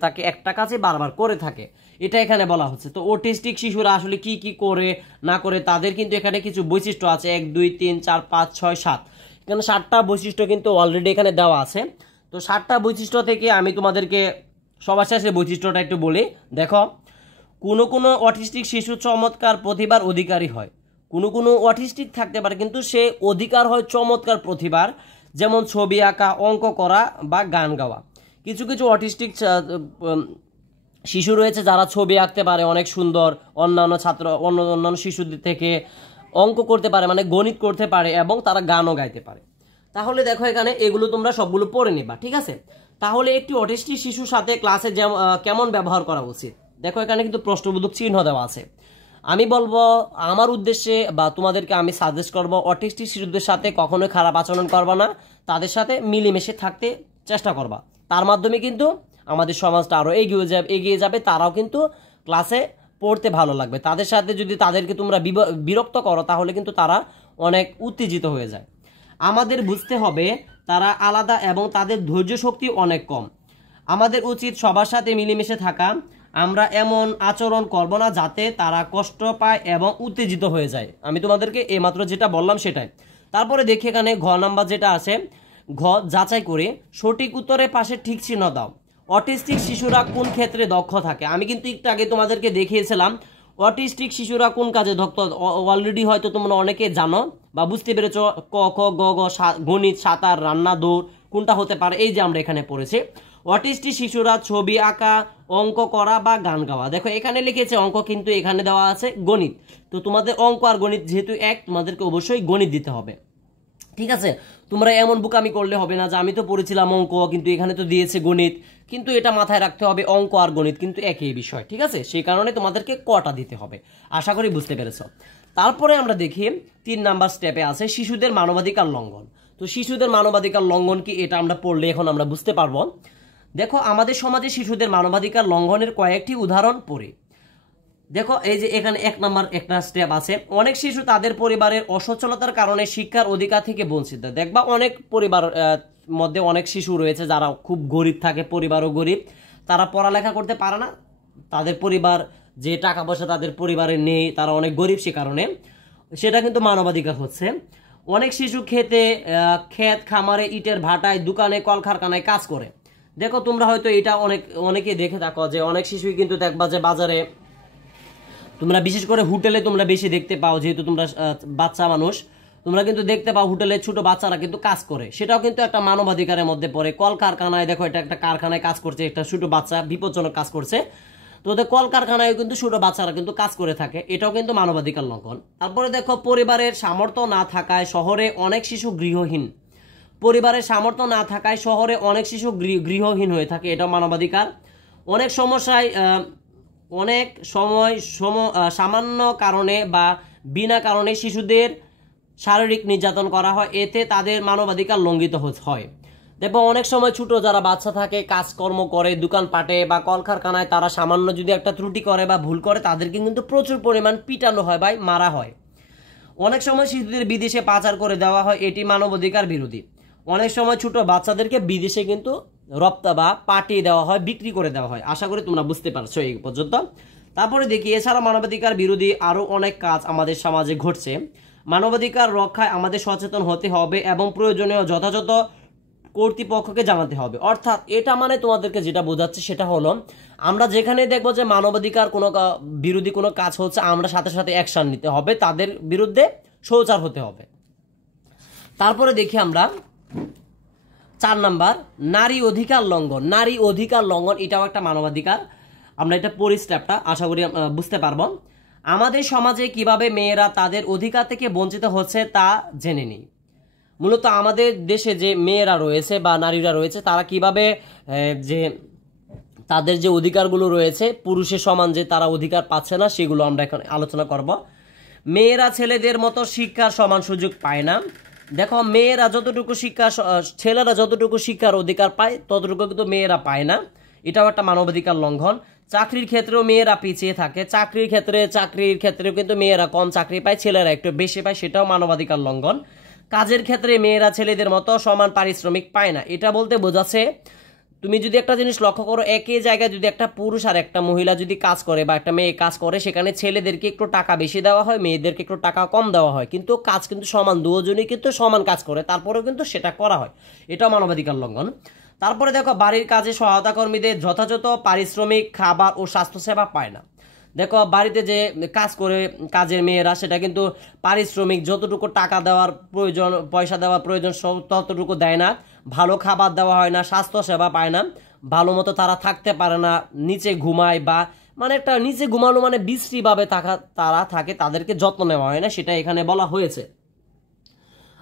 থাকে, একটা কাজই বারবার করে থাকে, এটা এখানে বলা হচ্ছে। তো অটিস্টিক শিশুরা আসলে কি কি করে না করে, তাদের কিন্তু এখানে কিছু বৈশিষ্ট্য আছে, 1 2 3 4 5 6 7, এখানে 7টা বৈশিষ্ট্য কিন্তু অলরেডি এখানে দেওয়া আছে। তো 7টা বৈশিষ্ট্য থেকে আমি তোমাদেরকে সবার শেষে বৈশিষ্ট্যটা একটু বলি। দেখো, কোনো অটিস্টিক শিশু চমৎকার প্রতিভার অধিকারী হয়। কোনো অটিস্টিক থাকতে পারে কিন্তু সে অধিকার হয় চমৎকার প্রতিভার, যেমন ছবি আঁকা, অঙ্ক করা বা গান গাওয়া। কিছু অটিস্টিক শিশু রয়েছে যারা ছবি আঁকতে পারে অনেক সুন্দর, অন্যান্য শিশুদের থেকে অঙ্ক করতে পারে, মানে গণিত করতে পারে, এবং তারা গানও গাইতে পারে। তাহলে দেখো এখানে এগুলো তোমরা সবগুলো পড়ে নিবা। ঠিক আছে, তাহলে একটি অটিস্টিক শিশুর সাথে ক্লাসে কেমন ব্যবহার করা উচিত? দেখো এখানে কিন্তু প্রশ্নবোধক চিহ্ন দেওয়া আছে। আমি বলবো, আমার উদ্দেশ্যে বা তোমাদেরকে আমি সাজেস্ট করব, অটিস্টিক শিশুদের সাথে কখনোই খারাপ আচরণ করবা না, তাদের সাথে মিলেমিশে থাকতে চেষ্টা করবা। তার মাধ্যমে কিন্তু আমাদের সমাজটা আরও এগিয়ে যাবে, তারাও কিন্তু ক্লাসে পড়তে ভালো লাগবে। তাদের সাথে যদি তাদেরকে তোমরা বিরক্ত করো তাহলে কিন্তু তারা অনেক উত্তেজিত হয়ে যায়। আমাদের বুঝতে হবে তারা আলাদা এবং তাদের ধৈর্য শক্তি অনেক কম। আমাদের উচিত সবার সাথে মিলেমিশে থাকা। আমরা এমন আচরণ করব না যাতে তারা কষ্ট পায় এবং উত্তেজিত হয়ে যায়। আমি তোমাদেরকে এইমাত্র যেটা বললাম সেটাই। তারপরে দেখি এখানে ঘ নাম্বার যেটা আছে, ঘ যাচাই করে সঠিক উত্তরের পাশে ঠিক চিহ্ন দাও। অটিস্টিক শিশুরা কোন ক্ষেত্রে দক্ষ থাকে? আমি কিন্তু একটু আগে তোমাদেরকে দেখিয়েছিলাম অটিস্টিক শিশুরা কোন কাজে দক্ষ। অলরেডি হয়তো তোমরা অনেকে জানো বা বুঝতে পেরেছো, ক খ গ গ, গণিত, সাঁতার, রান্না, দৌড় কোনটা হতে পারে, এই যে আমরা এখানে পড়েছি। অটিস্টিক শিশুরা ছবি আঁকা, অঙ্ক করা বা গান গাওয়া। দেখো এখানে লিখেছে অঙ্ক, কিন্তু এখানে দেওয়া আছে গণিত। তো তোমাদের অঙ্ক আর গণিত যেহেতু এক, তোমাদেরকে অবশ্যই গণিত দিতে হবে। ঠিক আছে, তোমরা এমন বোকামি করলে হবে না যে আমি তো পড়েছিলাম অঙ্ক, কিন্তু এখানে তো দিয়েছে গণিত। কিন্তু এটা মাথায় রাখতে হবে, অঙ্ক আর গণিত কিন্তু একই বিষয়। ঠিক আছে, সেই কারণে তোমাদেরকে কটা দিতে হবে। আশা করি বুঝতে পেরেছ। তারপরে আমরা দেখি 3 নাম্বার স্টেপে আছে শিশুদের মানবাধিকার লঙ্ঘন। তো শিশুদের মানবাধিকার লঙ্ঘন কি, এটা আমরা পড়লে এখন আমরা বুঝতে পারবো। দেখো আমাদের সমাজে শিশুদের মানবাধিকার লঙ্ঘনের কয়েকটি উদাহরণ পড়ি। দেখো এই যে এখানে 1 নাম্বার একটা স্টেপ আছে, অনেক শিশু তাদের পরিবারের অসচ্ছলতার কারণে শিক্ষার অধিকার থেকে বঞ্চিত। দেখবা অনেক পরিবার মধ্যে অনেক শিশু রয়েছে যারা খুব গরিব থাকে, পরিবারও গরিব, তারা পড়ালেখা করতে পারে না, তাদের পরিবার যে টাকা পয়সা তাদের পরিবারে নেই, তারা অনেক গরিব, সে কারণে সেটা কিন্তু মানবাধিকার হচ্ছে। অনেক শিশু ক্ষেত খামারে, ইটের ভাটায়, দোকানে, কলকারখানায় কাজ করে। দেখো তোমরা হয়তো এটা অনেকে দেখে থাকো যে অনেক শিশুই কিন্তু দেখবা যে বাজারে, তোমরা বিশেষ করে হোটেলে তোমরা বেশি দেখতে পাও, যেহেতু তোমরা বাচ্চা মানুষ, তোমরা কিন্তু দেখতে পাও হোটেলে ছোট বাচ্চারা কিন্তু কাজ করে। সেটাও কিন্তু একটা মানবাধিকারের মধ্যে পড়ে। কলকারখানায় দেখো, এটা একটা কারখানায় কাজ করছে একটা ছোট বাচ্চা, বিপজ্জনক কাজ করছে। তো তো ওদের কলকারখানায় কিন্তু ছোট বাচ্চারা কিন্তু কাজ করে থাকে, এটাও কিন্তু মানবাধিকার লঙ্ঘন। তারপরে দেখো পরিবারের সামর্থ্য না থাকায় শহরে অনেক শিশু গৃহহীন, পরিবারের সামর্থ্য না থাকায় শহরে অনেক শিশু গৃহহীন হয়ে থাকে, এটাও মানবাধিকার। অনেক সমস্যায় অনেক সময় সামান্য কারণে বা বিনা কারণে শিশুদের শারীরিক নির্যাতন করা হয়, এতে তাদের মানবাধিকার লঙ্ঘিত হয়। দেখো অনেক সময় ছোট যারা বাচ্চা থাকে কাজকর্ম করে দোকানপাটে বা কলকারখানায়, তারা সামান্য যদি একটা ত্রুটি করে বা ভুল করে তাদেরকে কিন্তু প্রচুর পরিমাণ পিটানো হয় বা মারা হয়। অনেক সময় শিশুদের বিদেশে পাচার করে দেওয়া হয়, এটি মানবাধিকার বিরোধী। অনেক সময় ছোট বাচ্চাদেরকে বিদেশে কিন্তু রপ্তা বা পাঠিয়ে দেওয়া হয়, বিক্রি করে দেওয়া হয়। আশা করি তোমরা বুঝতে পারছো এই পর্যন্ত। তারপরে দেখি এছাড়া মানবাধিকার বিরোধী আরও অনেক কাজ আমাদের সমাজে ঘটছে। মানবাধিকার রক্ষায় আমাদের সচেতন হতে হবে এবং প্রয়োজনীয় যথাযথ কর্তৃপক্ষকে জানাতে হবে। অর্থাৎ এটা মানে তোমাদেরকে যেটা বোঝাচ্ছে সেটা হলো, আমরা যেখানে দেখবো যে মানবাধিকার কোনো বিরোধী কোনো কাজ হচ্ছে, আমরা সাথে সাথে অ্যাকশন নিতে হবে, তাদের বিরুদ্ধে সোচ্চার হতে হবে। তারপরে দেখি আমরা 4 নাম্বার নারী অধিকার লঙ্ঘন। নারী অধিকার লঙ্ঘন এটাও একটা মানবাধিকার। আমরা এটা পড়ি স্টেপটা, আশা করি বুঝতে পারবো। আমাদের সমাজে কিভাবে মেয়েরা তাদের অধিকার থেকে বঞ্চিত হচ্ছে তা জেনে নিই। মূলত আমাদের দেশে যে মেয়েরা রয়েছে বা নারীরা রয়েছে, তারা কিভাবে যে তাদের যে অধিকারগুলো রয়েছে পুরুষের সমান যে তারা অধিকার পাচ্ছে না, সেগুলো আমরা এখন আলোচনা করব। মেয়েরা ছেলেদের মতো শিক্ষার সমান সুযোগ পায় না। দেখো মেয়েরা যতটুকু ছেলেরা যতটুকু শিক্ষার অধিকার পায় ততটুকু কিন্তু মেয়েরা পায় না, এটাও একটা মানবাধিকার লঙ্ঘন। চাকরির ক্ষেত্রেও মেয়েরা পিছিয়ে থাকে, চাকরির ক্ষেত্রেও কিন্তু মেয়েরা কম চাকরি পায়, ছেলেরা একটু বেশি পায়, সেটাও মানবাধিকার লঙ্ঘন। কাজের ক্ষেত্রে মেয়েরা ছেলেদের মতো সমান পারিশ্রমিক পায় না। এটা বলতে বোঝাচ্ছে, তুমি যদি একটা জিনিস লক্ষ্য করো, একই জায়গায় যদি একটা পুরুষ আর একটা মহিলা যদি কাজ করে বা একটা মেয়ে কাজ করে, সেখানে ছেলেদেরকে একটু টাকা বেশি দেওয়া হয়, মেয়েদেরকে একটু টাকা কম দেওয়া হয়, কিন্তু কাজ কিন্তু সমান, দুজনই কিন্তু সমান কাজ করে, তারপরেও কিন্তু সেটা করা হয়, এটাও মানবাধিকার লঙ্ঘন। তারপরে দেখো বাড়ির কাজে সহায়তা কর্মীদের যথাযথ পারিশ্রমিক, খাবার ও স্বাস্থ্যসেবা পায় না। দেখো বাড়িতে যে কাজ করে কাজের মেয়েরা, সেটা কিন্তু পারিশ্রমিক যতটুকু টাকা দেওয়ার প্রয়োজন, পয়সা দেওয়ার প্রয়োজন ততটুকু দেয় না, ভালো খাবার দেওয়া হয় না, স্বাস্থ্য সেবা পায় না, ভালো মতো তারা থাকতে পারে না, নিচে ঘুমায় বা মানে একটা নিচে ঘুমানো মানে বিশ্রীভাবে তারা থাকে, তাদেরকে যত্ন নেওয়া হয় না, সেটা এখানে বলা হয়েছে।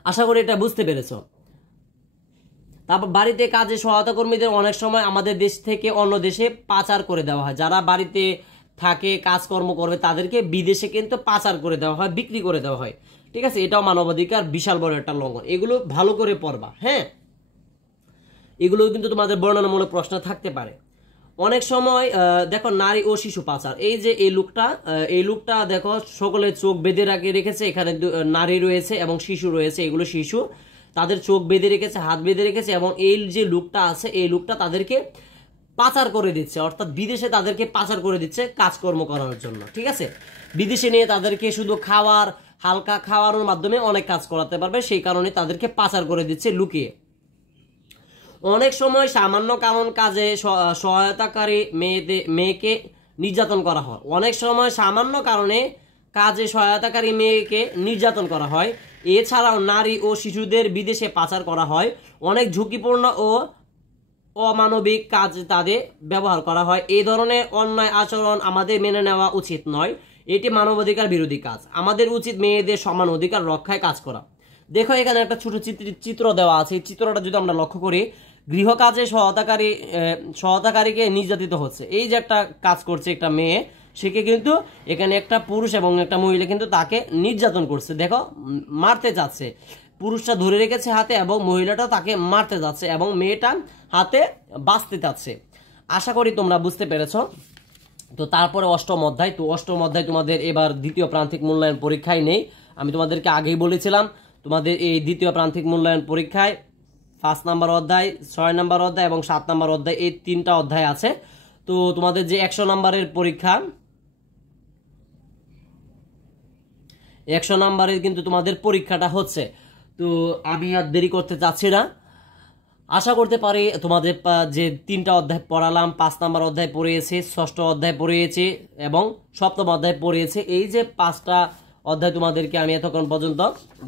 আশা করি এটা বুঝতে পেরেছো। তারপর বাড়িতে কাজে সহায়তা কর্মীদের অনেক সময় আমাদের দেশ থেকে অন্য দেশে পাচার করে দেওয়া হয়। যারা বাড়িতে থাকে কাজকর্ম করবে তাদেরকে বিদেশে কিন্তু পাচার করে দেওয়া হয়, বিক্রি করে দেওয়া হয়, ঠিক আছে, এটাও মানবাধিকার বিশাল বড় একটা লঙ্ঘন। এগুলো ভালো করে পড়বা, হ্যাঁ, এগুলো কিন্তু তোমাদের বর্ণনামূলক প্রশ্ন থাকতে পারে। অনেক সময় দেখো নারী ও শিশু পাচার, এই যে এই লোকটা দেখো সকলের চোখ বেঁধে রেখেছে, এখানে নারী রয়েছে এবং শিশু রয়েছে, এগুলো শিশু, তাদের চোখ বেঁধে রেখেছে, হাত বেঁধে রেখেছে, এবং এই যে লোকটা আছে এই লোকটা তাদেরকে পাচার করে দিচ্ছে, অর্থাৎ বিদেশে তাদেরকে পাচার করে দিচ্ছে কাজকর্ম করানোর জন্য, ঠিক আছে, বিদেশে নিয়ে তাদেরকে শুধু হালকা খাওয়ানোর মাধ্যমে অনেক কাজ করাতে পারবে, সেই কারণে তাদেরকে পাচার করে দিচ্ছে লুকিয়ে। অনেক সময় সামান্য কারণ কাজে সহায়তাকারী মেয়েকে নির্যাতন করা হয়। অনেক সময় সামান্য কারণে কাজে সহায়তাকারী মেয়েকে নির্যাতন করা হয়। এছাড়াও নারী ও শিশুদের বিদেশে পাচার করা হয়। অনেক ঝুঁকিপূর্ণ ও অমানবিক কাজ তাদের ব্যবহার করা হয়। এই ধরনের অন্যায় আচরণ আমাদের মেনে নেওয়া উচিত নয়, এটি মানবাধিকার বিরোধী কাজ। আমাদের উচিত মেয়েদের সমান অধিকার রক্ষায় কাজ করা। দেখো এখানে একটা ছোট চিত্র দেওয়া আছে, এই চিত্রটা যদি আমরা লক্ষ্য করি, গৃহকাজে সহায়তাকারীকে নির্যাতিত হচ্ছে, এই যে একটা কাজ করছে একটা মেয়ে, সেকে কিন্তু এখানে একটা পুরুষ এবং একটা মহিলা কিন্তু তাকে নির্যাতন করছে, দেখো মারতে যাচ্ছে, পুরুষটা ধরে রেখেছে হাতে এবং মহিলাটা তাকে মারতে যাচ্ছে এবং মেয়েটা হাতে বাঁচতে যাচ্ছে। আশা করি তোমরা বুঝতে পেরেছো। তো তারপরে অষ্টম অধ্যায়, তো অষ্টম অধ্যায় তোমাদের এবার দ্বিতীয় প্রান্তিক মূল্যায়ন পরীক্ষায় নেই, আমি তোমাদেরকে আগেই বলেছিলাম তোমাদের এই দ্বিতীয় প্রান্তিক মূল্যায়ন পরীক্ষায় 5 নাম্বার অধ্যায়, 6 নাম্বার অধ্যায় এবং 7 নাম্বার অধ্যায়, এই 3টা অধ্যায় আছে। তো তোমাদের যে 100 নাম্বারের পরীক্ষা, 100 নাম্বারের কিন্তু তোমাদের পরীক্ষাটা হচ্ছে। তো আমি আর দেরি করতে চাচ্ছি না, আশা করতে পারি তোমাদের যে 3টা অধ্যায় পড়ালাম, 5 নাম্বার অধ্যায় পড়িয়েছি, 6ষ্ঠ অধ্যায় পড়িয়েছি এবং 7ম অধ্যায় পড়িয়েছি, এই যে 5টা অধ্যায় তোমাদেরকে আমি এতক্ষণ পর্যন্ত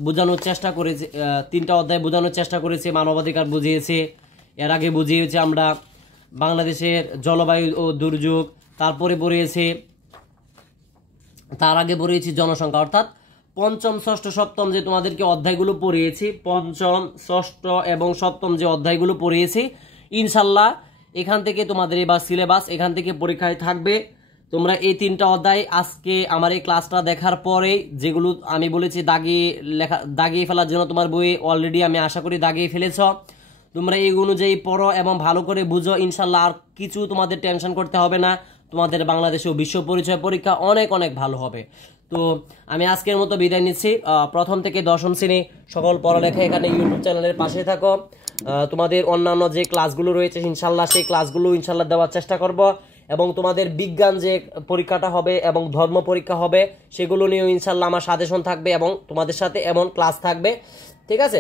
বোঝানোর চেষ্টা করেছি, 3টা অধ্যায় বোঝানোর চেষ্টা করেছি, মানবাধিকার বুঝিয়েছি, এর আগে বুঝিয়েছি আমরা বাংলাদেশের জলবায়ু ও দুর্যোগ, তারপরে পড়িয়েছি, তার আগে পড়িয়েছি জনসংখ্যা, অর্থাৎ পঞ্চম ষষ্ঠ সপ্তম যে তোমাদেরকে অধ্যায়গুলো পড়িয়েছি, পঞ্চম ষষ্ঠ এবং সপ্তম যে অধ্যায়গুলো পড়িয়েছি, ইনশাল্লাহ এখান থেকে তোমাদের এবার সিলেবাস এখান থেকে পরীক্ষায় থাকবে। তোমরা এই 3টা অধ্যায় আজকে আমার এই ক্লাসটা দেখার পরে যেগুলো আমি বলেছি দাগিয়ে ফেলার জন্য তোমার বইয়ে অলরেডি আমি আশা করি দাগিয়ে ফেলেছ। তোমরা এই অনুযায়ী পড়ো এবং ভালো করে বুঝো, ইনশাল্লাহ আর কিছু তোমাদের টেনশন করতে হবে না। তোমাদের বাংলাদেশেও বিশ্ব পরিচয় পরীক্ষা অনেক অনেক ভালো হবে। তো আমি আজকের মতো বিদায় নিচ্ছি। প্রথম থেকে দশম শ্রেণী সকল পড়ালেখা এখানে ইউটিউব চ্যানেলের পাশে থাকো। তোমাদের অন্যান্য যে ক্লাসগুলো রয়েছে ইনশাল্লাহ সেই ক্লাসগুলো ইনশাল্লাহ দেওয়ার চেষ্টা করব, এবং তোমাদের বিজ্ঞান যে পরীক্ষাটা হবে এবং ধর্ম পরীক্ষা হবে সেগুলো নিয়েও ইনশাল্লাহ আমার সাজেশন থাকবে এবং তোমাদের সাথে এমন ক্লাস থাকবে। ঠিক আছে,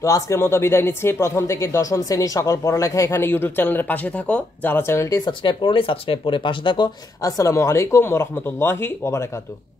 তো আজকের মতো বিদায় নিচ্ছি। প্রথম থেকে দশম শ্রেণীর সকল পড়ালেখা এখানে ইউটিউব চ্যানেলের পাশে থাকো। যারা চ্যানেলটি সাবস্ক্রাইব করোনি সাবস্ক্রাইব করে পাশে থাকো। আসসালামু আলাইকুম ওয়া রাহমাতুল্লাহি ওয়া বারাকাতুহু।